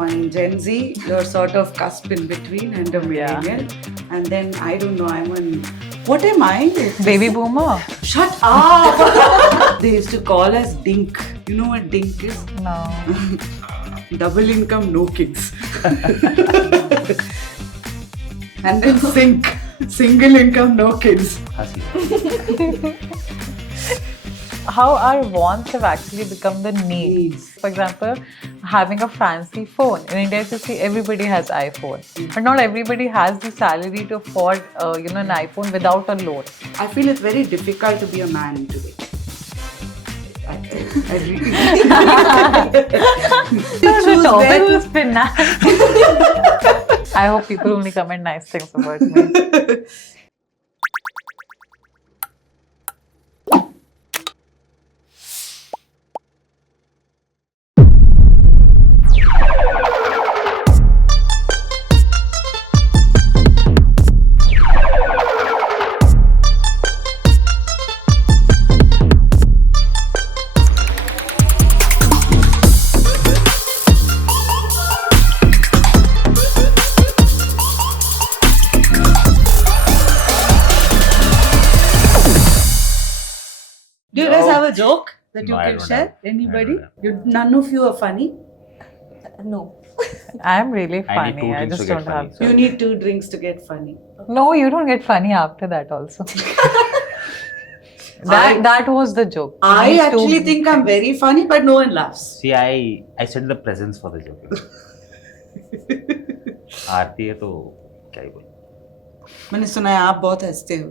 one Gen Z, you're sort of cusp in between, and a millennial. And then I don't know, I'm an... What am I? Baby boomer? Shut up! They used to call us Dink. You know what Dink is? No. Double income, no kids. And then Sink. Single income, no kids. How our wants have actually become the needs. For example, having a fancy phone. In India, if you see, everybody has iPhone. But not everybody has the salary to afford an iPhone without a loan. I feel it's very difficult to be a man today. I really The topic was finance. I hope people only comment nice things about me. Do you guys have a joke that you No, I can don't share? have. Anybody? I don't None of you are funny? No. I'm really I need funny. two I drinks just to don't get funny, have. so- You need 2 drinks to get funny. No, you don't get funny after that also. That was the joke. I These actually two- think I'm very funny, but no one laughs. See, I set the presence for the joke. आरती है तो क्या ही बोलूं. मैंने सुना है आप बहुत हंसते हो.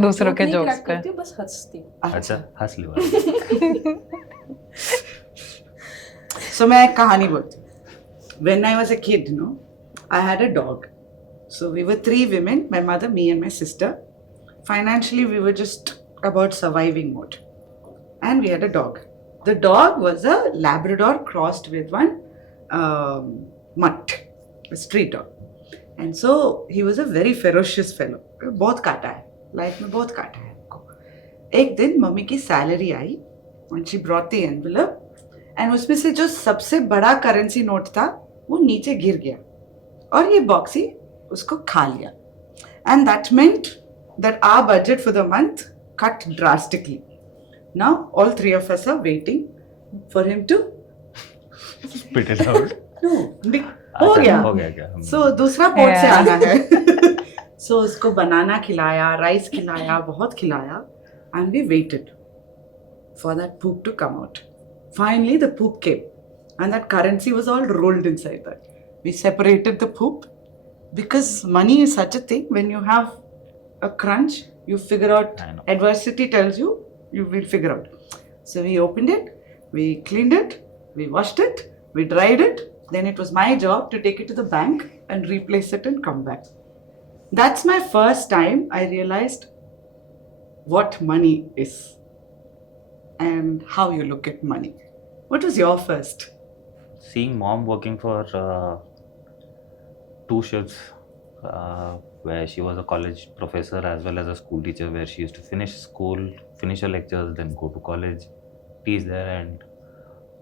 दूसरों के नहीं जोक्स crack पे. करती हूँ, बस हंसती हूँ. अच्छा हंस लो. So मैं एक कहानी बोलती हूँ. When I was a kid, I had a dog. So we were 3 women, my mother, me and my sister. Financially, we were just about surviving mode. And we had a dog. The dog was a Labrador crossed with one mutt, a street dog. And so he was a very ferocious fellow. बहुत काटा है, life में बहुत काटा है हमको. एक दिन मम्मी की salary I and she brought the envelope and उसमें से जो सबसे बड़ा करेंसी नोट था वो नीचे गिर गया और ये बॉक्सी उसको खा लिया. And that meant that our budget for the month cut drastically. Now all 3 of us are waiting for him to Spit it out. no, हो गया. क्या. So दूसरा पोर्ट से आना है. So उसको बनाना खिलाया, राइस खिलाया, बहुत खिलाया, and we waited for that poop to come out. Finally the poop came and that currency was all rolled inside that. We separated the poop because money is such a thing. When you have a crunch, you figure out. I know. Adversity tells you, you will figure out. So we opened it, we cleaned it, we washed it, we dried it. Then it was my job to take it to the bank and replace it and come back. That's my first time I realized what money is and how you look at money. What was your first? Seeing mom working for 2 shifts, where she was a college professor as well as a school teacher, where she used to finish school, finish her lectures, then go to college, teach there. And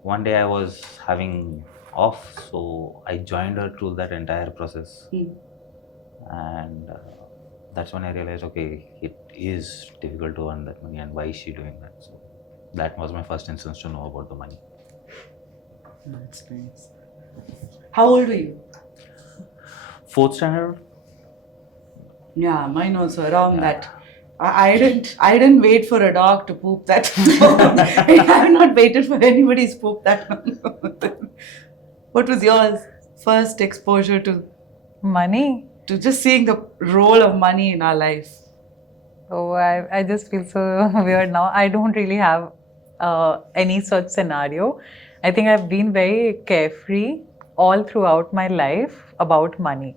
one day I was having off, so I joined her through that entire process. And that's when I realized, okay, it is difficult to earn that money, and why is she doing that? So that was my first instance to know about the money. That's nice. How old were you? 4th standard. Yeah, mine also around that. I didn't wait for a dog to poop that long. I have not waited for anybody's poop that long. What was yours? First exposure to Money? to just seeing the role of money in our life. Oh, I just feel so weird now. I don't really have any such scenario. I think I've been very carefree all throughout my life about money.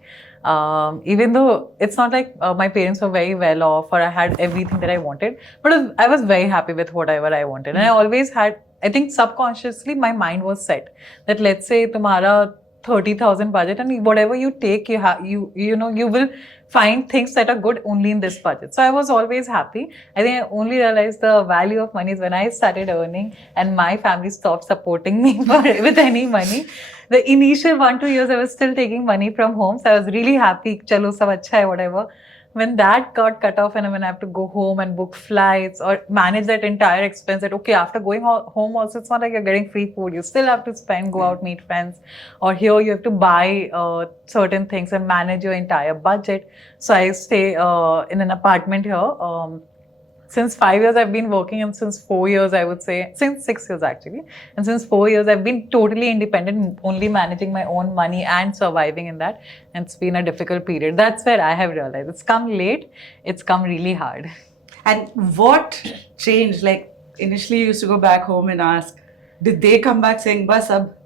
Even though it's not like my parents were very well off or I had everything that I wanted, but I was very happy with whatever I wanted. And I always had, I think subconsciously my mind was set that let's say तुम्हारा 30,000 budget, and whatever you take, you know, you will find things that are good only in this budget. So I was always happy. I think I only realized the value of money is when I started earning and my family stopped supporting me with any money. The initial 1-2 years, I was still taking money from home, so I was really happy. Chalo, sab acha hai, whatever. When that got cut off and when I have to go home and book flights or manage that entire expense, that okay, after going home also, it's not like you're getting free food. You still have to spend, go out, meet friends. Or here you have to buy certain things and manage your entire budget. So I stay in an apartment here. Since 5 years I've been working, and since 4 years, I would say, since 6 years actually, and since 4 years I've been totally independent, only managing my own money and surviving in that. And it's been a difficult period. That's where I have realized it's come late, it's come really hard. And what changed? Like, initially you used to go back home and ask, did they come back saying, bas ab?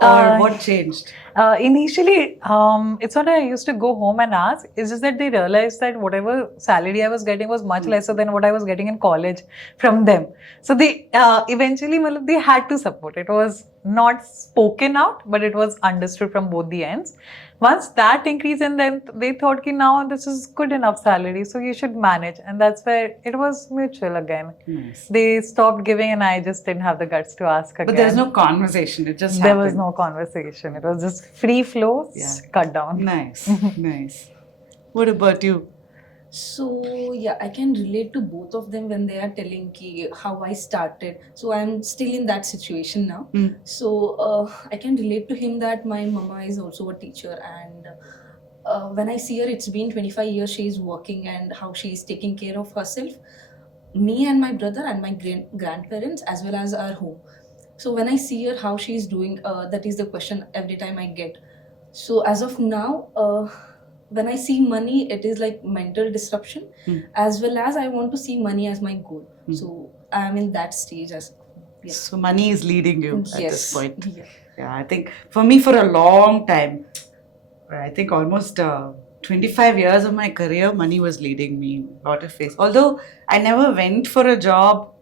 Or what changed? Initially, it's not that I used to go home and ask. It's just that they realized that whatever salary I was getting was much lesser than what I was getting in college from them. So they eventually, they had to support. It was not spoken out, but it was understood from both the ends. Once that increased, and then they thought, ki now this is good enough salary, so you should manage. And that's where it was mutual again. Nice. They stopped giving, and I just didn't have the guts to ask again. But there's no conversation. It just There happened. was no conversation. It was just free flow, cut down. Nice. Nice. What about you? So yeah, I can relate to both of them when they are telling ki how I started. So I'm still in that situation now. So I can relate to him that my mama is also a teacher, and when I see her, it's been 25 years she is working and how she is taking care of herself, me and my brother and my grandparents as well as our home. So when I see her how she is doing, that is the question every time I get. So as of now, when I see money, it is like mental disruption, as well as I want to see money as my goal. So I'm in that stage as So money is leading you at Yes. this point. Yeah. Yeah, I think for me, for a long time, I think almost 25 years of my career, money was leading me out of face. Although I never went for a job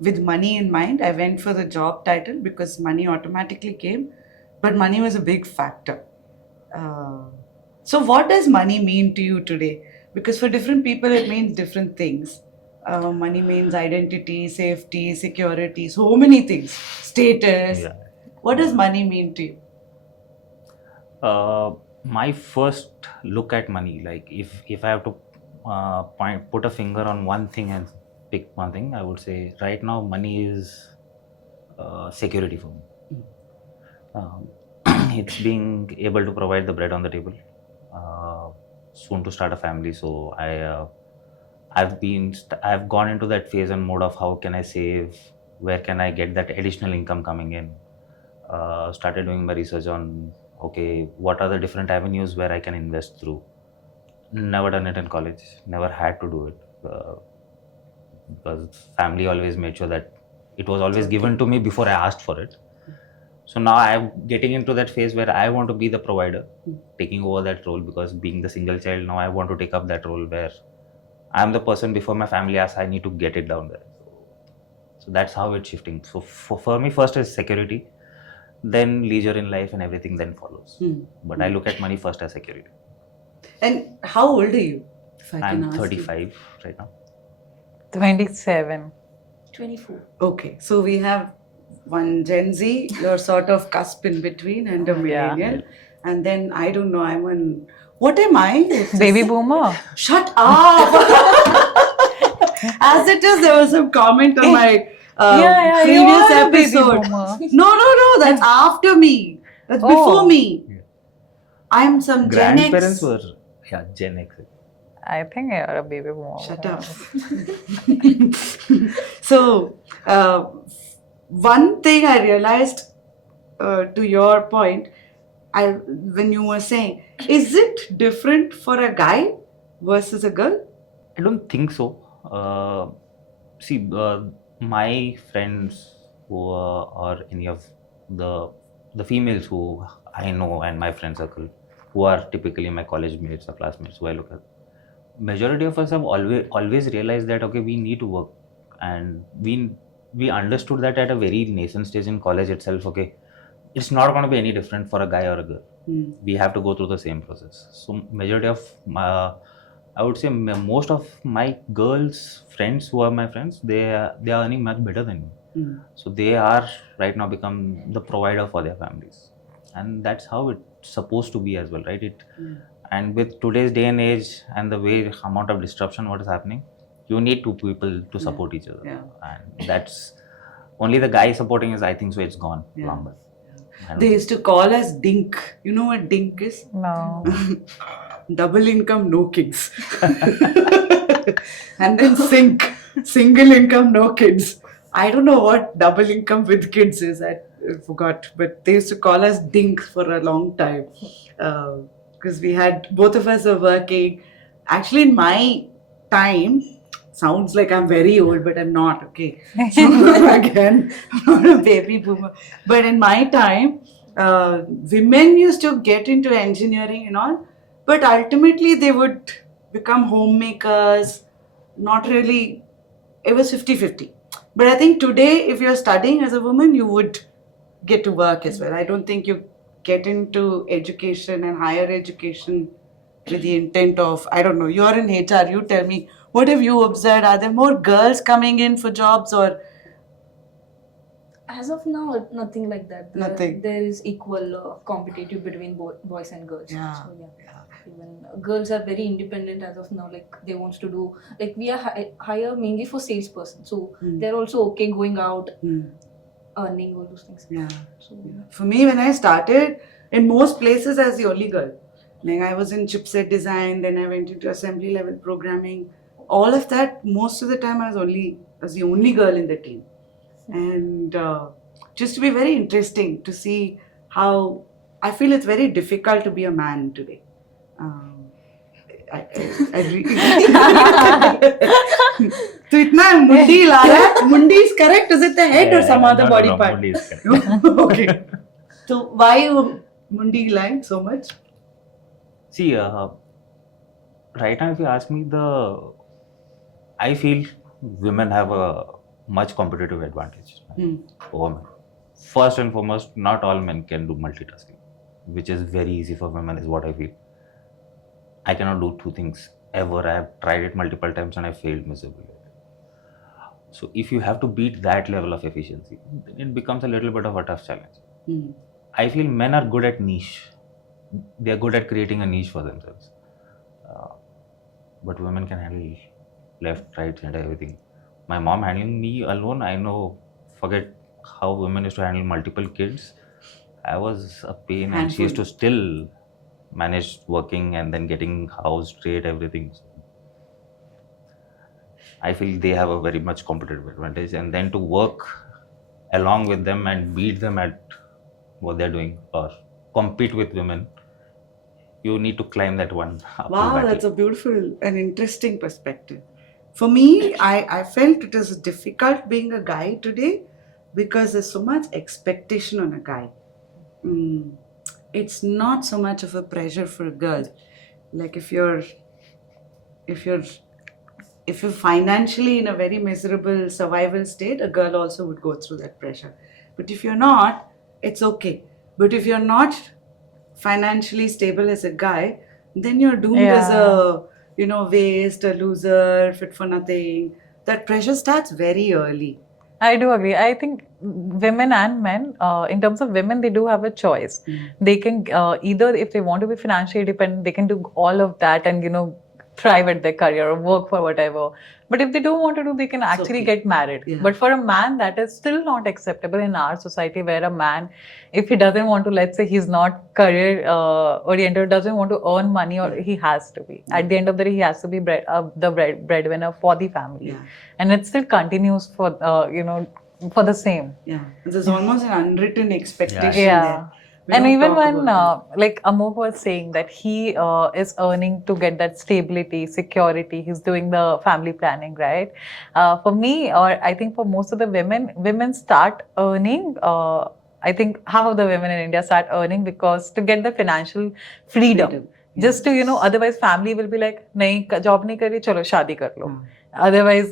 with money in mind, I went for the job title because money automatically came, but money was a big factor. So what does money mean to you today? Because for different people, it means different things. Money means identity, safety, security, so many things, status. Yeah. What does money mean to you? My first look at money, like if I have to put a finger on one thing and pick one thing, I would say right now money is security for me. It's being able to provide the bread on the table. Soon to start a family, so I've gone into that phase and mode of how can I save, where can I get that additional income coming in. Started doing my research on okay, what are the different avenues where I can invest through. Never done it in college, never had to do it because family always made sure that it was always given to me before I asked for it. So now I'm getting into that phase where I want to be the provider, taking over that role, because being the single child, now I want to take up that role where I'm the person before my family asks, I need to get it down there. So that's how it's shifting. So for me, first is security, then leisure in life, and everything then follows. But I look at money first as security. And how old are you? If I can I'm ask you? 35 right now. 27. 24. Okay, so we have one Gen Z, you're sort of cusp in between, and a millennial. And then I don't know, I'm an. What am I? Baby boomer. Shut up! As it is, there was some comment on my you previous are a baby episode. boomer. No, that's after me. That's before me. I'm some Gen X. Grandparents were Gen X. I think you're a baby boomer. Shut up. So, one thing I realized to your point, when you were saying, is it different for a guy versus a girl? I don't think so. See, my friends who or any of the females who I know and my friend circle, who are typically my college mates or classmates who I look at, majority of us have always realized that okay, we need to work, and we understood that at a very nascent stage in college itself. Okay, it's not going to be any different for a guy or a girl. Hmm. We have to go through the same process. So majority of I would say most of my girls friends who are my friends, they are earning much better than me. Hmm. So they are right now become the provider for their families, and that's how it's supposed to be as well, right? And with today's day and age and the way amount of disruption what is happening, you need two people to support each other, and that's only the guy supporting is, I think so, it's gone long back. I don't They think- used to call us DINK. You know what DINK is? No. Double income, no kids. And then single income, no kids. I don't know what double income with kids is. I forgot. But they used to call us DINK for a long time. Because we had, both of us were working. Actually, in my time, sounds like I'm very old, but I'm not, okay? So again, I'm not a baby boomer. But in my time, women used to get into engineering and all, but ultimately they would become homemakers, not really, it was 50-50. But I think today, if you're studying as a woman, you would get to work as well. I don't think you get into education and higher education with the intent of, I don't know, you're in HR, you tell me, what have you observed? Are there more girls coming in for jobs or? As of now, nothing like that. Nothing. There is equal competitive between boys and girls. Yeah. So even girls are very independent as of now. Like they want to do, like we are hire mainly for salesperson. So they're also okay going out, earning all those things. Yeah. So For me, when I started, in most places, I was the only girl. Like I was in chipset design, then I went into assembly level programming. All of that, most of the time, I was the only girl in the team. And just to be very interesting to see how I feel it's very difficult to be a man today. तो इतना मुंडी ला रहा है. Mundi is correct. Is it the head or some other body part? Mundi is correct. Okay. So why you mundi line so much? See, right now, if you ask me, I feel women have a much competitive advantage over men. First and foremost, not all men can do multitasking, which is very easy for women, is what I feel. I cannot do two things ever. I have tried it multiple times and I failed miserably. So if you have to beat that level of efficiency, then it becomes a little bit of a tough challenge. I feel men are good at niche. They are good at creating a niche for themselves. But women can handle left, right, center, everything. My mom handling me alone, I know, forget how women used to handle multiple kids. I was a pain and she used to still manage working and then getting house straight, everything. I feel they have a very much competitive advantage, and then to work along with them and beat them at what they're doing or compete with women, you need to climb that one uphill Wow, battle. that's a beautiful and interesting perspective. For me, I felt it was difficult being a guy today because there's so much expectation on a guy. It's not so much of a pressure for a girl. Like if you're financially in a very miserable survival state, a girl also would go through that pressure. But if you're not, it's okay. But if you're not financially stable as a guy, then you're doomed as a waste, a loser, fit for nothing. That pressure starts very early. I do agree. I think women and men, in terms of women, they do have a choice. They can either, if they want to be financially independent, they can do all of that and thrive at their career or work for whatever. But if they don't want to do, they can actually get married. Yeah. But for a man, that is still not acceptable in our society, where a man, if he doesn't want to, let's say he's not career oriented, doesn't want to earn money, or he has to be. At the end of the day, he has to be the breadwinner for the family. Yeah. And it still continues for, for the same. Yeah, there's almost an unwritten expectation Yeah. there. We And don't even talk when, about like Amogh was saying that he is earning to get that stability, security, he's doing the family planning, right? For me, or I think for most of the women start earning, I think half of the women in India start earning because to get the financial freedom. Just to, otherwise family will be like, nahi, job nahi kari, chalo, shaadi kar lo. Otherwise,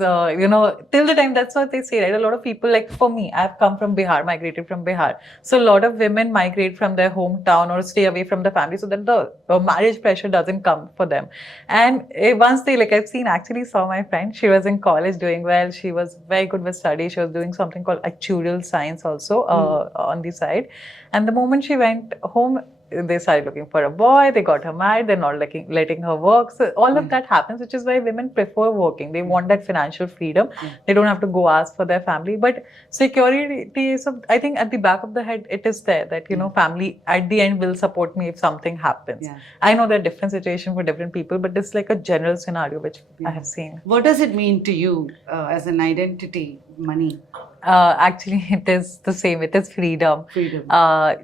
till the time, that's what they say, right? A lot of people, like for me, I've come from Bihar, migrated from Bihar. So a lot of women migrate from their hometown or stay away from the family so that the marriage pressure doesn't come for them. And once they, like I've seen, actually saw my friend, she was in college doing well. She was very good with studies. She was doing something called actuarial science also on the side. And the moment she went home, they started looking for a boy, they got her married, they're not letting her work. So all of that happens, which is why women prefer working. They want that financial freedom. They don't have to go ask for their family. But security is, I think at the back of the head, it is there that, family at the end will support me if something happens. I know there are different situations for different people, but it's like a general scenario which I have seen. What does it mean to you as an identity, money? Actually, it is the same. It is freedom.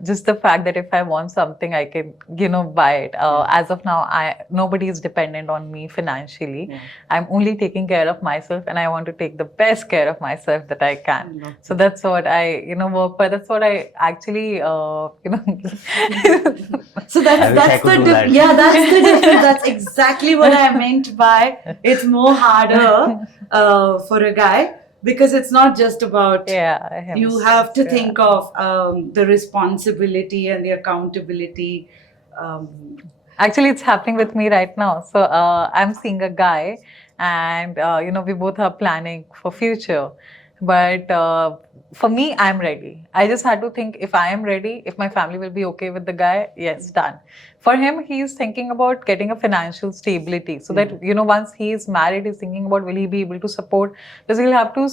Just the fact that if I want something, I can, buy it. As of now, nobody is dependent on me financially. I'm only taking care of myself, and I want to take the best care of myself that I can. So that's what I, work for. That's what I actually, So that's the difference. Yeah, that's the difference. That's exactly what I meant by it's more harder for a guy. Because it's not just about you have to think of the responsibility and the accountability. Actually, it's happening with me right now. So I'm seeing a guy, and we both are planning for future. But for me, I'm ready. I just had to think if I am ready, if my family will be okay with the guy, yes, done. For him, he's thinking about getting a financial stability so that, once he is married, he's thinking about will he be able to support, because he'll have to,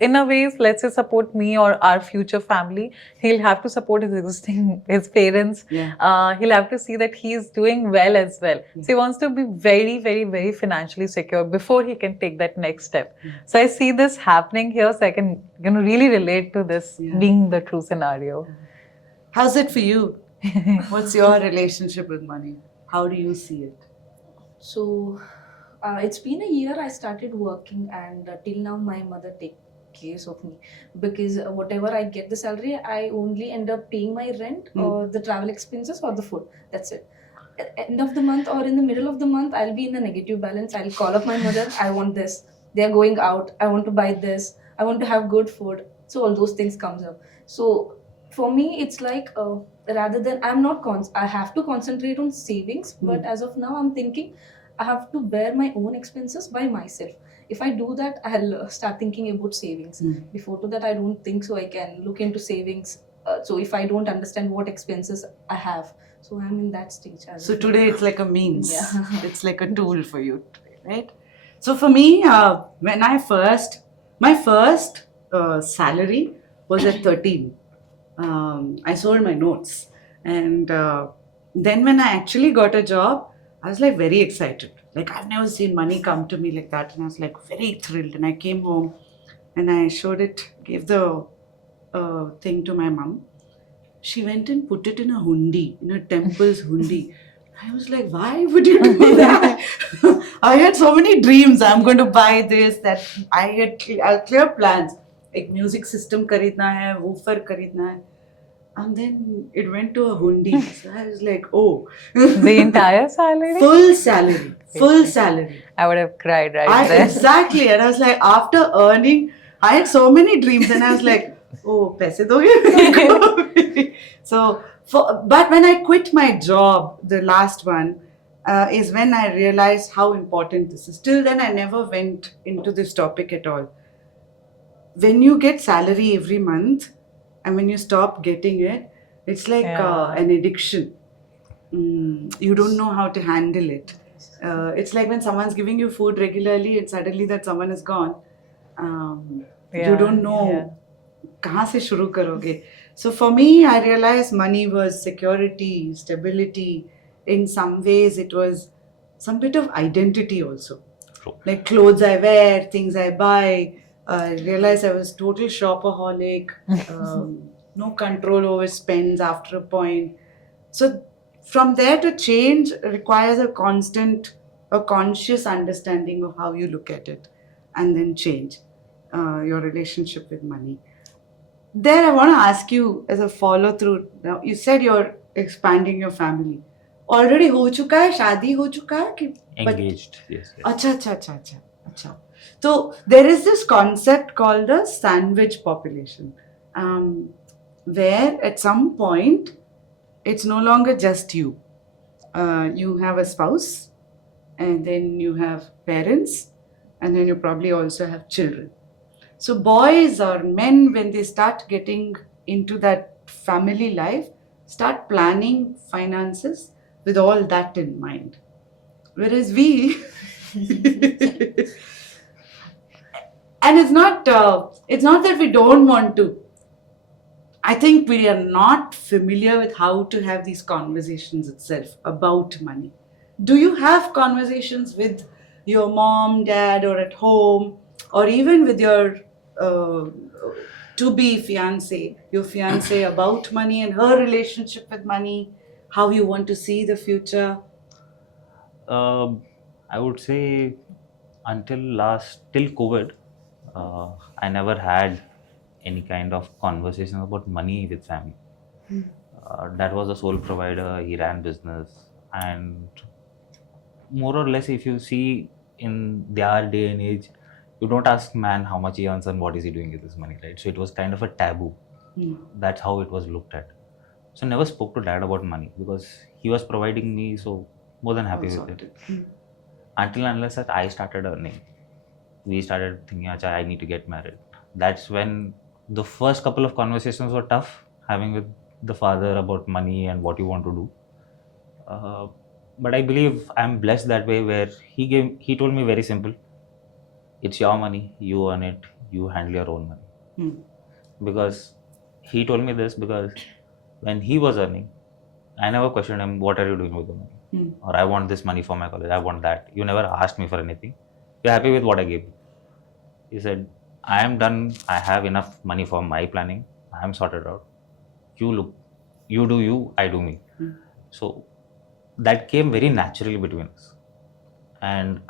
in a ways, let's say support me or our future family. He'll have to support his parents. He'll have to see that he's doing well as well. So he wants to be very, very, very financially secure before he can take that next step. So I see this happening here, so I can, really relate to this being the true scenario. How's it for you? What's your relationship with money? How do you see it? So, it's been a year I started working, and till now my mother takes care of me, because whatever I get the salary, I only end up paying my rent or the travel expenses or the food. That's it. At the end of the month or in the middle of the month, I'll be in a negative balance. I'll call up my mother. I want this. They're going out. I want to buy this. I want to have good food. So all those things comes up. So for me, it's like rather than I have to concentrate on savings. But as of now, I'm thinking I have to bear my own expenses by myself. If I do that, I'll start thinking about savings. Before to that, I don't think so. I can look into savings. So if I don't understand what expenses I have, so I'm in that stage. So today it's like a means. It's like a tool for you, right? So for me, when my first salary was at 13. I sold my notes, and then when I actually got a job, I was like very excited. Like I've never seen money come to me like that, and I was like very thrilled. And I came home, and I showed it, gave the thing to my mom. She went and put it in a hundi, in a temple's hundi. I was like, why would you do that? I had so many dreams. I'm going to buy this, that. I had clear plans. Like music system खरीदना है, woofer खरीदना है. And then it went to a hundi. So I was like, oh. The entire salary? Full salary. Full salary. I would have cried right there. Exactly. And I was like, after earning, I had so many dreams. And I was like, oh, paise doge? So, but when I quit my job, the last one, is when I realized how important this is. Till then, I never went into this topic at all. When you get salary every month, and when you stop getting it, it's like an addiction. You don't know how to handle it. It's like when someone's giving you food regularly and suddenly that someone is gone. You don't know kahan se shuru karoge. So for me, I realized money was security, stability. In some ways, it was some bit of identity also. True. Like clothes I wear, things I buy. I realized I was total shopaholic, no control over spends after a point. So from there to change requires a conscious understanding of how you look at it, and then change your relationship with money. There I want to ask you as a follow through. Now you said you're expanding your family. Already हो चुका है, शादी हो चुका है कि Engaged, yes. अच्छा अच्छा अच्छा अच्छा अच्छा. So there is this concept called the sandwich population, where at some point it's no longer just you. You have a spouse, and then you have parents, and then you probably also have children. So boys or men, when they start getting into that family life, start planning finances with all that in mind. Whereas we, and it's not that we don't want to. I think we are not familiar with how to have these conversations itself about money. Do you have conversations with your mom, dad, or at home, or even with your to-be fiance, your fiance, about money and her relationship with money, how you want to see the future? I would say till COVID, I never had any kind of conversation about money with family. That was the sole provider. He ran business, and more or less, if you see in their day and age, you don't ask man how much he earns and what is he doing with his money, right? So it was kind of a taboo. That's how it was looked at. So never spoke to dad about money because he was providing me, so more than happy with it. Until and unless that I started earning, we started thinking, "Acha, I need to get married." That's when the first couple of conversations were tough, having with the father about money and what you want to do. But I believe I'm blessed that way, where he told me very simple: it's your money, you earn it, you handle your own money. Because he told me this because when he was earning, I never questioned him, what are you doing with the money? Or I want this money for my college, I want that. You never asked me for anything. You're happy with what I gave you. He said, I am done, I have enough money for my planning, I am sorted out. You do you, I do me. So that came very naturally between us. And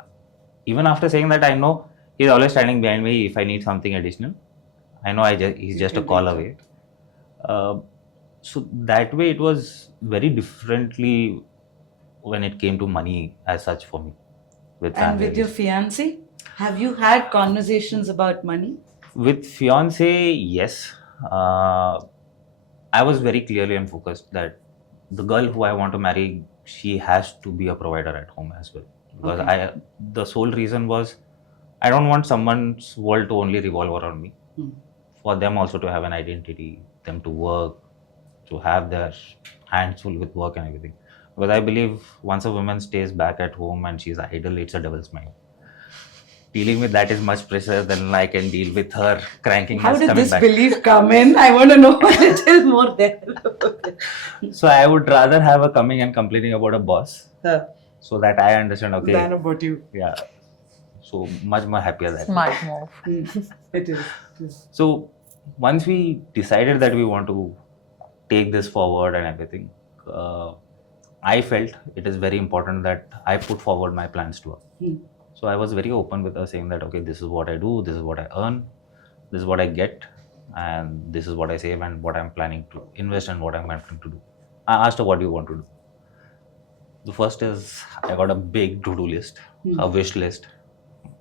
even after saying that, I know he's always standing behind me if I need something additional. I know he's just a call away. So that way it was very differently when it came to money as such for me. With And family. with your fiance, have you had conversations about money? With fiance, yes. I was very clearly and focused that the girl who I want to marry, she has to be a provider at home as well. Because the sole reason was I don't want someone's world to only revolve around me. For them also to have an identity, them to work, to have their hands full with work and everything. Because I believe once a woman stays back at home and she's idle, it's a devil's mind. Dealing with that is much pressure than I can deal with her cranking. How did coming this back. belief come in? I want to know a little more there. So I would rather have her coming and complaining about a boss, so that I understand. Okay. Than about you. Yeah. So much more happier that. Smart move. It is. So once we decided that we want to take this forward and everything, I felt it is very important that I put forward my plans to her. So I was very open with her, saying that, okay, this is what I do, this is what I earn, this is what I get, and this is what I save and what I'm planning to invest and what I'm planning to do. I asked her, what do you want to do? The first is, I got a big to-do list, a wish list.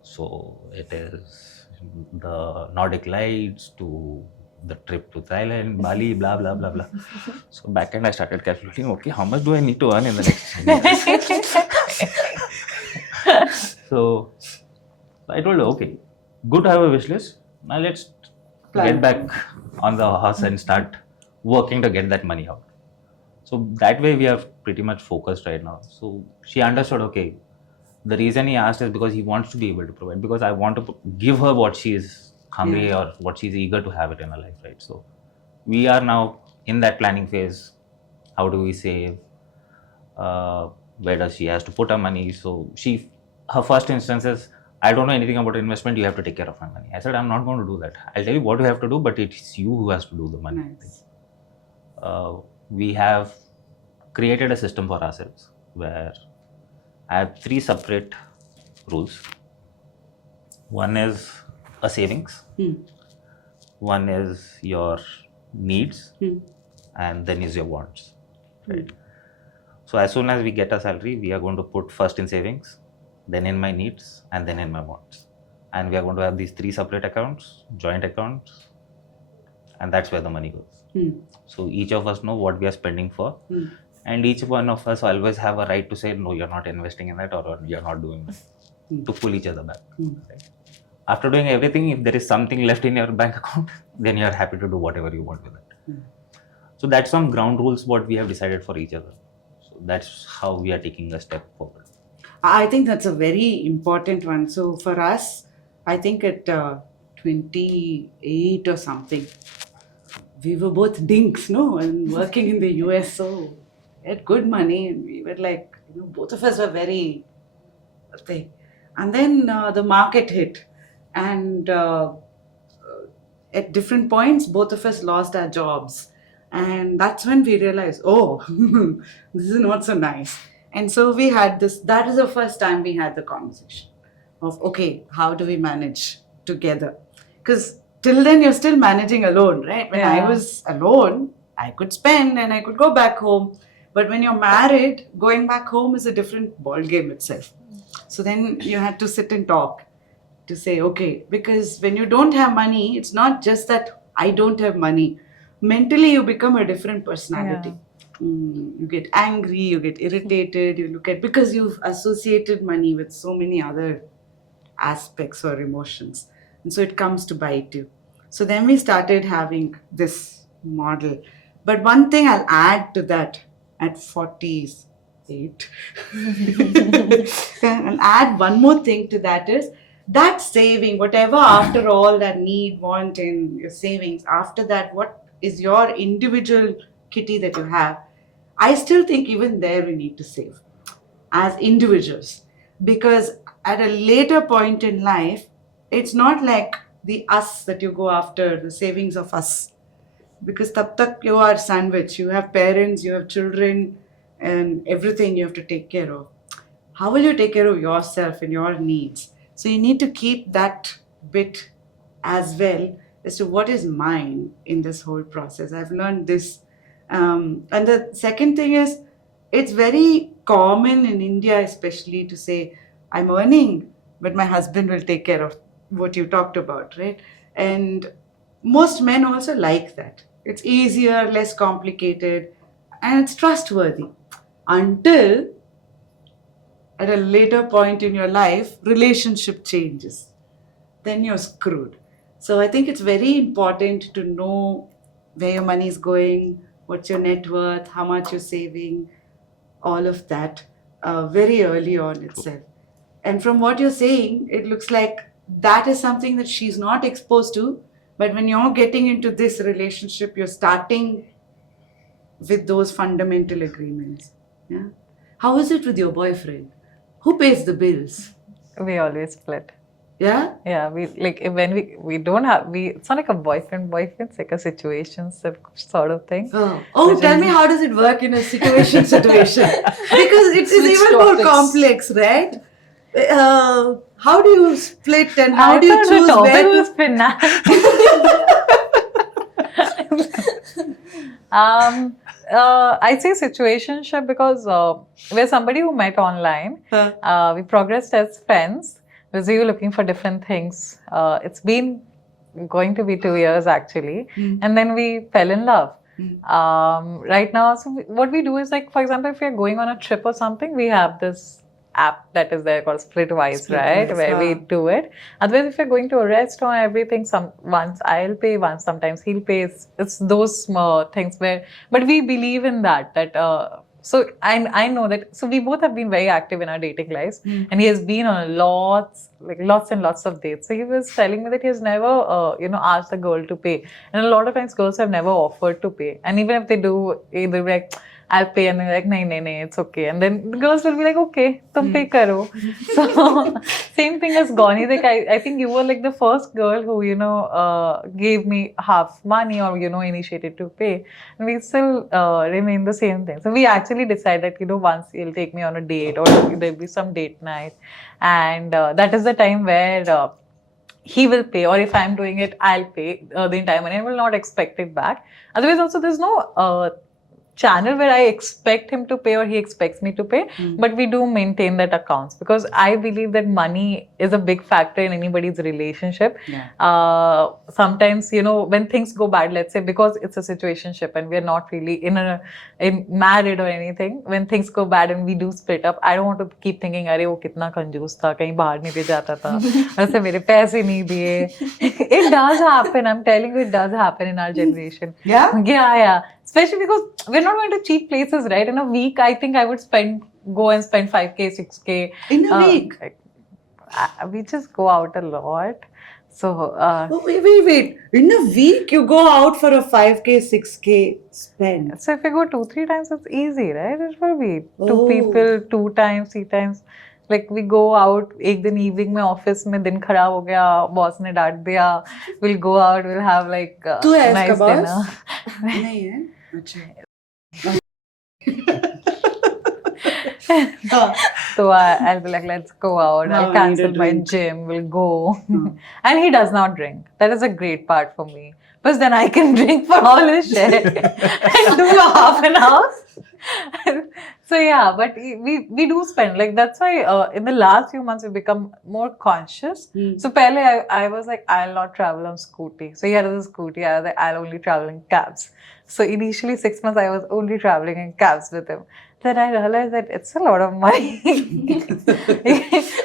So it is the Nordic lights to the trip to Thailand, Bali, blah, blah, blah, blah. So back end I started calculating, okay, how much do I need to earn in the next 10 years? So I told her, okay, good to have a wish list. Now let's get back on the horse and start working to get that money out. So that way we are pretty much focused right now. So she understood, okay, the reason he asked is because he wants to be able to provide, because I want to give her what she is hungry or what she's eager to have it in her life, right? So we are now in that planning phase. How do we save? Where does she has to put her money? So her first instance is, I don't know anything about investment, you have to take care of my money. I said, I'm not going to do that. I'll tell you what you have to do, but it's you who has to do the money. Nice. We have created a system for ourselves where I have 3 separate rules. One is a savings, one is your needs, and then is your wants. Right? So as soon as we get a salary, we are going to put first in savings, then in my needs, and then in my wants. And we are going to have these 3 separate accounts, joint accounts, and that's where the money goes. So each of us know what we are spending for, and each one of us always have a right to say, no, you're not investing in that, or you're not doing that, to pull each other back. Right? After doing everything, if there is something left in your bank account, then you're happy to do whatever you want with it. So that's some ground rules what we have decided for each other. So that's how we are taking a step forward. I think that's a very important one. So for us, I think at 28 or something, we were both dinks, no, and working in the US, so we had good money, and we were like, both of us were very thing. And then the market hit, and at different points, both of us lost our jobs, and that's when we realized, oh, this is not so nice. And so we had this. That is the first time we had the conversation of, okay, how do we manage together? Because till then you're still managing alone, right? When I was alone, I could spend and I could go back home. But when you're married, going back home is a different ballgame itself. So then you had to sit and talk to say, okay, because when you don't have money, it's not just that I don't have money. Mentally, you become a different personality. You get angry, you get irritated, you look at, because you've associated money with so many other aspects or emotions. And so it comes to bite you. So then we started having this model. But one thing I'll add to that at 48, I'll add one more thing to that is that saving, whatever after all that need, want in your savings, after that, what is your individual kitty that you have? I still think even there we need to save as individuals, because at a later point in life, it's not like the us that you go after, the savings of us. Because tab tak you are sandwich, you have parents, you have children, and everything you have to take care of. How will you take care of yourself and your needs? So you need to keep that bit as well as to what is mine in this whole process. I've learned this. And the second thing is, it's very common in India especially to say, I'm earning, but my husband will take care of what you talked about, right? And most men also like that. It's easier, less complicated, and it's trustworthy. Until at a later point in your life, relationship changes. Then you're screwed. So I think it's very important to know where your money is going, what's your net worth, how much you're saving, all of that very early on itself. And from what you're saying, it looks like that is something that she's not exposed to. But when you're getting into this relationship, you're starting with those fundamental agreements. Yeah. How is it with your boyfriend? Who pays the bills? We always split. Yeah? Yeah, we like when we don't have it's not like a boyfriend, it's like a situationship sort of thing. Oh, tell me, how does it work in a situation? Because it is even more complex, right? How do you split and how do you choose where to finance? I say situationship because we're somebody who met online. We progressed as friends because we were looking for different things. It's been going to be 2 years actually, and then we fell in love. Right now, so what we do is, like, for example, if we are going on a trip or something, we have this app that is there called Splitwise, right? Where we do it. Otherwise, if you're going to a restaurant, everything, once I'll pay, once sometimes he'll pay. It's those small things where, but we believe in that. So I know that. So we both have been very active in our dating lives, and he has been on lots and lots of dates. So he was telling me that he has never, asked the girl to pay, and a lot of times girls have never offered to pay, and even if they do, they'll be like, I'll pay, and they're like, nahin, it's okay. And then the girls will be like, okay, tum pay karo. So same thing has gone. Like, I think you were like the first girl who, gave me half money or, initiated to pay. And we still remain the same thing. So we actually decided, once you'll take me on a date or there'll be some date night. And that is the time where he will pay, or if I'm doing it, I'll pay the entire money. I will not expect it back. Otherwise, also, there's no channel where I expect him to pay or he expects me to pay, but we do maintain that accounts because I believe that money is a big factor in anybody's relationship. Yeah. Sometimes, you know, when things go bad, let's say because it's a situationship and we're not really in married or anything, when things go bad and we do split up, I don't want to keep thinking, अरे वो कितना कंजूस था, कहीं बाहर नहीं ले जाता था, ऐसे मेरे पैसे नहीं दिए. It does happen. I'm telling you, it does happen in our generation. Yeah? Yeah. Especially because we're not going to cheap places, right? In a week, I think I would go and spend 5K, 6K. In a week? We just go out a lot. So, Oh, wait. In a week, you go out for a 5K, 6K spend. so if you go 2-3 times, it's easy, right? It will be Oh. 2 people, 2 times, 3 times. Like we go out, एक दिन evening में office में दिन खराब हो गया, boss ने डांट दिया, we'll go out, we'll have like तू है nice इसका boss? dinner. नहीं है? अच्छा. हाँ. So I'll be like, let's go out. I'll I cancel need a my drink. gym. We'll go. And he does not drink. That is a great part for me. Because then I can drink for all his share and do a half an hour. So yeah, but we do spend. Like that's why in the last few months we've become more conscious. So pehle I was like, I'll not travel on scooty. So he had a scooty. I was like, I'll only travel in cabs. So initially 6 months I was only traveling in cabs with him. Then I realized that it's a lot of money.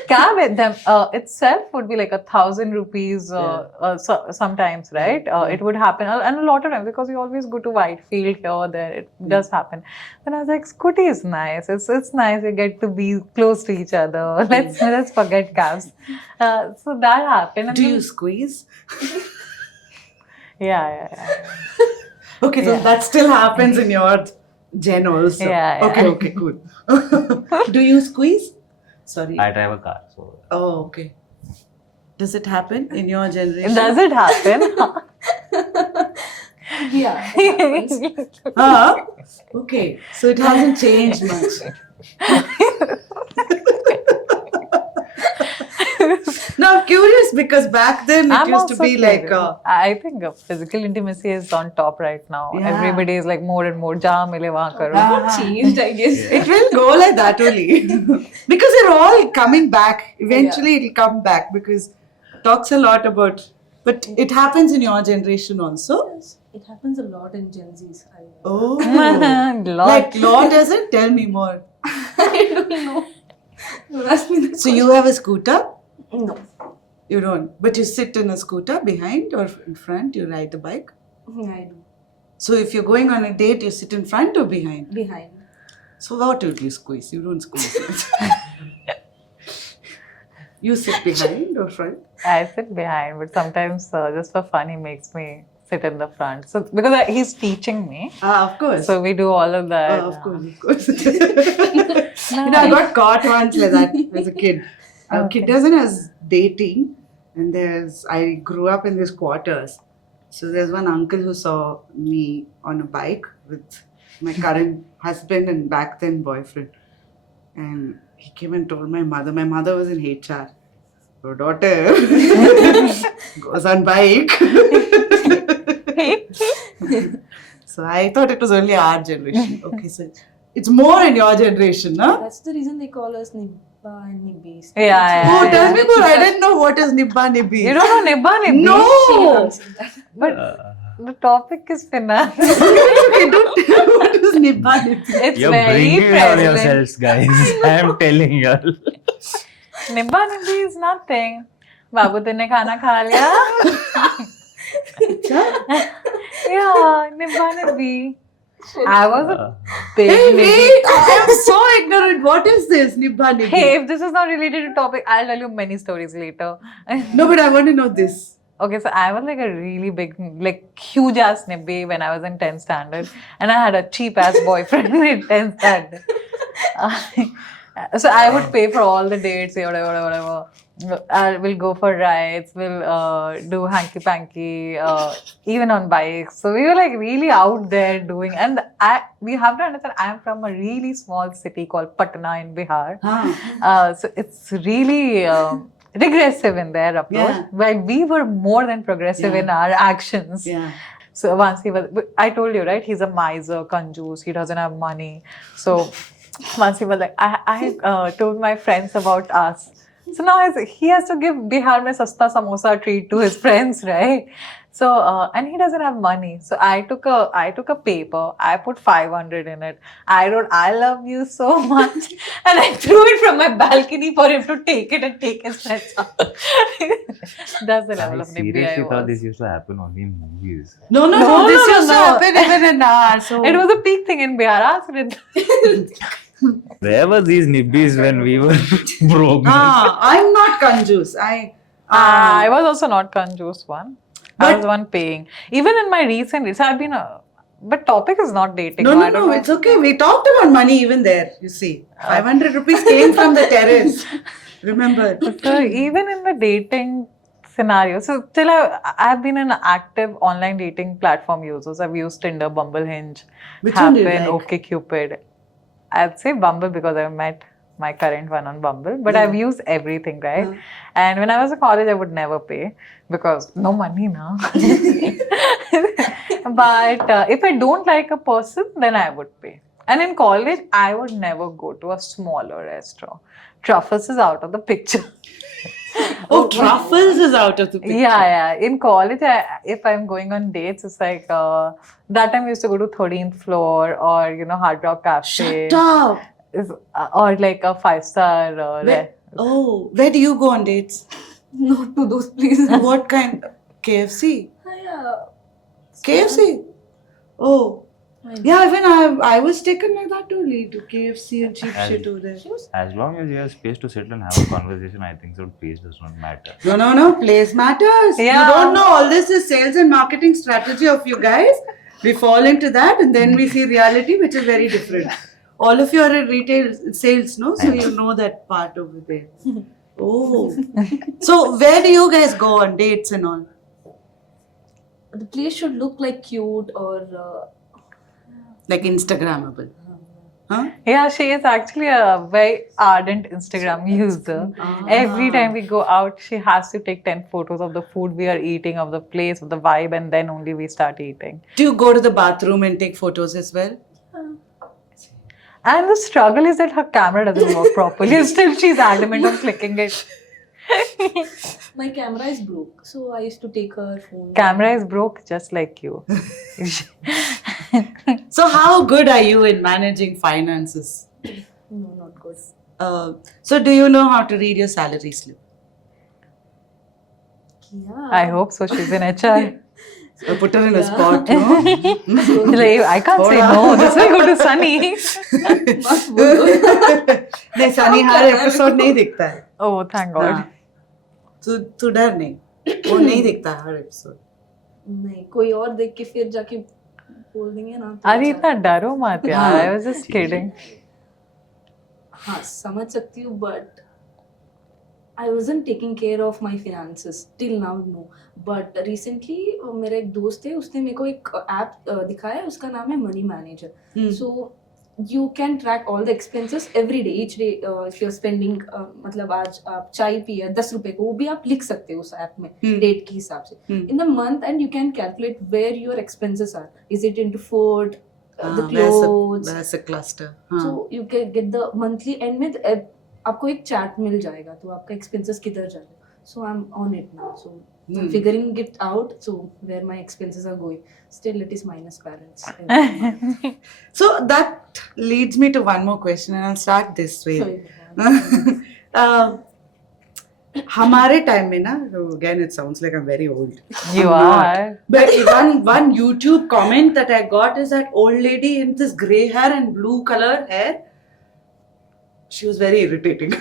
Cab with them itself would be like 1,000 rupees sometimes, right? It would happen, and a lot of times because we always go to Whitefield here or there. It does happen. Then I was like, scooty is nice. It's nice. We get to be close to each other. Let's forget cabs. So that happened. And Do then- you squeeze? Yeah. Okay, so Yeah. that still happens in your gen also. Yeah. Okay, cool. Do you squeeze? Sorry. I drive a car, so Oh, okay. Does it happen in your generation? Does it happen? Yeah, it happens. Okay. So it hasn't changed much. No, I'm curious because back then it I'm used to also be like curious. I think physical intimacy is on top right now. Yeah. Everybody is like more and more, jahan mile wahan karo. Ah. Changed, I guess. it will go like that only. Because they're all coming back. Eventually it'll come back because it talks a lot about, but it happens in your generation also. Yes, it happens a lot in Gen Zs. Oh. Lot. Like law doesn't? Tell me more. I don't know. Don't ask me that So you have a scooter? question. No. You don't. But you sit in a scooter behind or in front, you ride the bike. I do. So if you're going on a date, you sit in front or behind? Behind. So what would you squeeze? You don't squeeze. You sit behind or front? I sit behind, but sometimes just for fun, he makes me sit in the front. So because he's teaching me, Of course. so we do all of that. Of course. You know, I got caught once like that as a kid. A kid doesn't has dating, and I grew up in these quarters. So there's one uncle who saw me on a bike with my current husband and back then boyfriend. And he came and told my mother. My mother was in HR. Your daughter goes on bike. So I thought it was only our generation. Okay, so it's more in your generation, no? That's the reason they call us Nibba and Nibbis. Yeah. Oh, tell me more. I didn't know what is Nibba Nibbi. You don't know Nibba Nibbi? No! But the topic is finance. Okay, don't tell me what is Nibba Nibbi. It's you're very bringing it on present. yourselves, guys. I am telling you. Nibba Nibbi is nothing. Babu, tune khana kha liya? Yeah, Nibba Nibbi. I was a big Hey, Nibbi. wait! I am so ignorant. What is this Nibba Nibbi? Hey, if this is not related to topic, I'll tell you many stories later. No, but I want to know this. Okay, so I was like a really big, like huge ass nibbi when I was in 10th standard, and I had a cheap ass boyfriend in 10th standard. So I would pay for all the dates, whatever. We'll go for rides, we'll do hanky panky, even on bikes. So we were like really out there doing, and we have to understand, I'm from a really small city called Patna in Bihar. So it's really regressive in their approach, Yeah. while we were more than progressive Yeah. in our actions. Yeah. So once he was, I told you, right? He's a miser, conjuice. He doesn't have money. So once he was like, I told my friends about us. So now he has to give Bihar mein sasta samosa treat to his friends, right? So and he doesn't have money. So I took a paper. I put 500 in it. I wrote, "I love you so much," and I threw it from my balcony for him to take it and take his friends out. That's the level I of NIMBY I seriously thought this was. used to happen only in movies. No, No, this no, used to no. happen even in ours. So It was a big thing in Bihar. Ask it. Where were these nibbies when we were broke? I'm not conjuice. I was also not conjuice one. I But- was the one paying. Even in my recent days, I've been but topic is not dating. I don't no, know. it's okay. We talked about money even there. You see, 500 rupees came from the terrace. Remember? So even in the dating scenario, so till I've been an active online dating platform users. I've used Tinder, Bumble, Hinge, Which one do you Happen, like? OkCupid. I'd say Bumble because I met my current one on Bumble, but Yeah. I've used everything, right? And when I was in college, I would never pay because no money now. But if I don't like a person, then I would pay. And in college, I would never go to a smaller restaurant. Truffles is out of the picture. Oh, truffles is out of the picture. Yeah. In college, if I'm going on dates, it's like that time we used to go to 13th floor or Hard Rock Cafe. Shut up. Or like a 5-star. Where do you go on dates? Not to those places. What kind? KFC? Yeah. KFC? Oh. Yeah, even I was taken like that only to KFC and cheap shit over there. As long as you have space to sit and have a conversation, I think so. Place does not matter. No. Place matters. Yeah. You don't know all this is sales and marketing strategy of you guys. We fall into that and then we see reality, which is very different. All of you are in retail sales, no? So you know that part over there. Oh. So where do you guys go on dates and all? The place should look like cute or Like Instagrammable. Huh? Yeah, she is actually a very ardent Instagram user. Every time we go out, she has to take 10 photos of the food we are eating, of the place, of the vibe, and then only we start eating. Do you go to the bathroom and take photos as well? And the struggle is that her camera doesn't work properly. Still, she's adamant on clicking it. my camera is broke, so I used to take her phone. Camera is broke, just like you. So how good are you in managing finances? No, not good. So do you know how to read your salary slip? Yeah. I hope so. She's in HR. I put her in a spot, no? Like, I can't say no. This will go to Sunny. नहीं सनी हर episode नहीं दिखता है Oh, thank God. तू डर नहीं वो नहीं दिखता है हर एपिसोड नहीं, कोई और देख के फिर जाके बोल देंगे ना तो अरे इतना डरो मत यार. I was just kidding. हाँ समझ सकती हूँ, but I wasn't taking care of my finances till now, no. But recently मेरा एक दोस्त है, उसने मेरे को एक ऐप दिखाया है, उसका नाम है money manager. So you can track all the expenses every day, each day. If you're spending मतलब आज आप चाय पिए 10 रुपए को, वो भी आप लिख सकते हो उस ऐप में डेट के हिसाब से. In the month, and you can calculate where your expenses are. Is it into food, the clothes? That's a cluster. So you can get the monthly end में आपको एक चार्ट मिल जाएगा, तो आपका expenses किधर जा रहा है. So I'm on it now. So I'm figuring it out. So where my expenses are going. Still, it is minus balance. So that leads me to one more question, and I'll start this way. हमारे time में ना, again it sounds like I'm very old. You I'm not. are. But one YouTube comment that I got is that old lady in this grey hair and blue color hair, she was very irritating.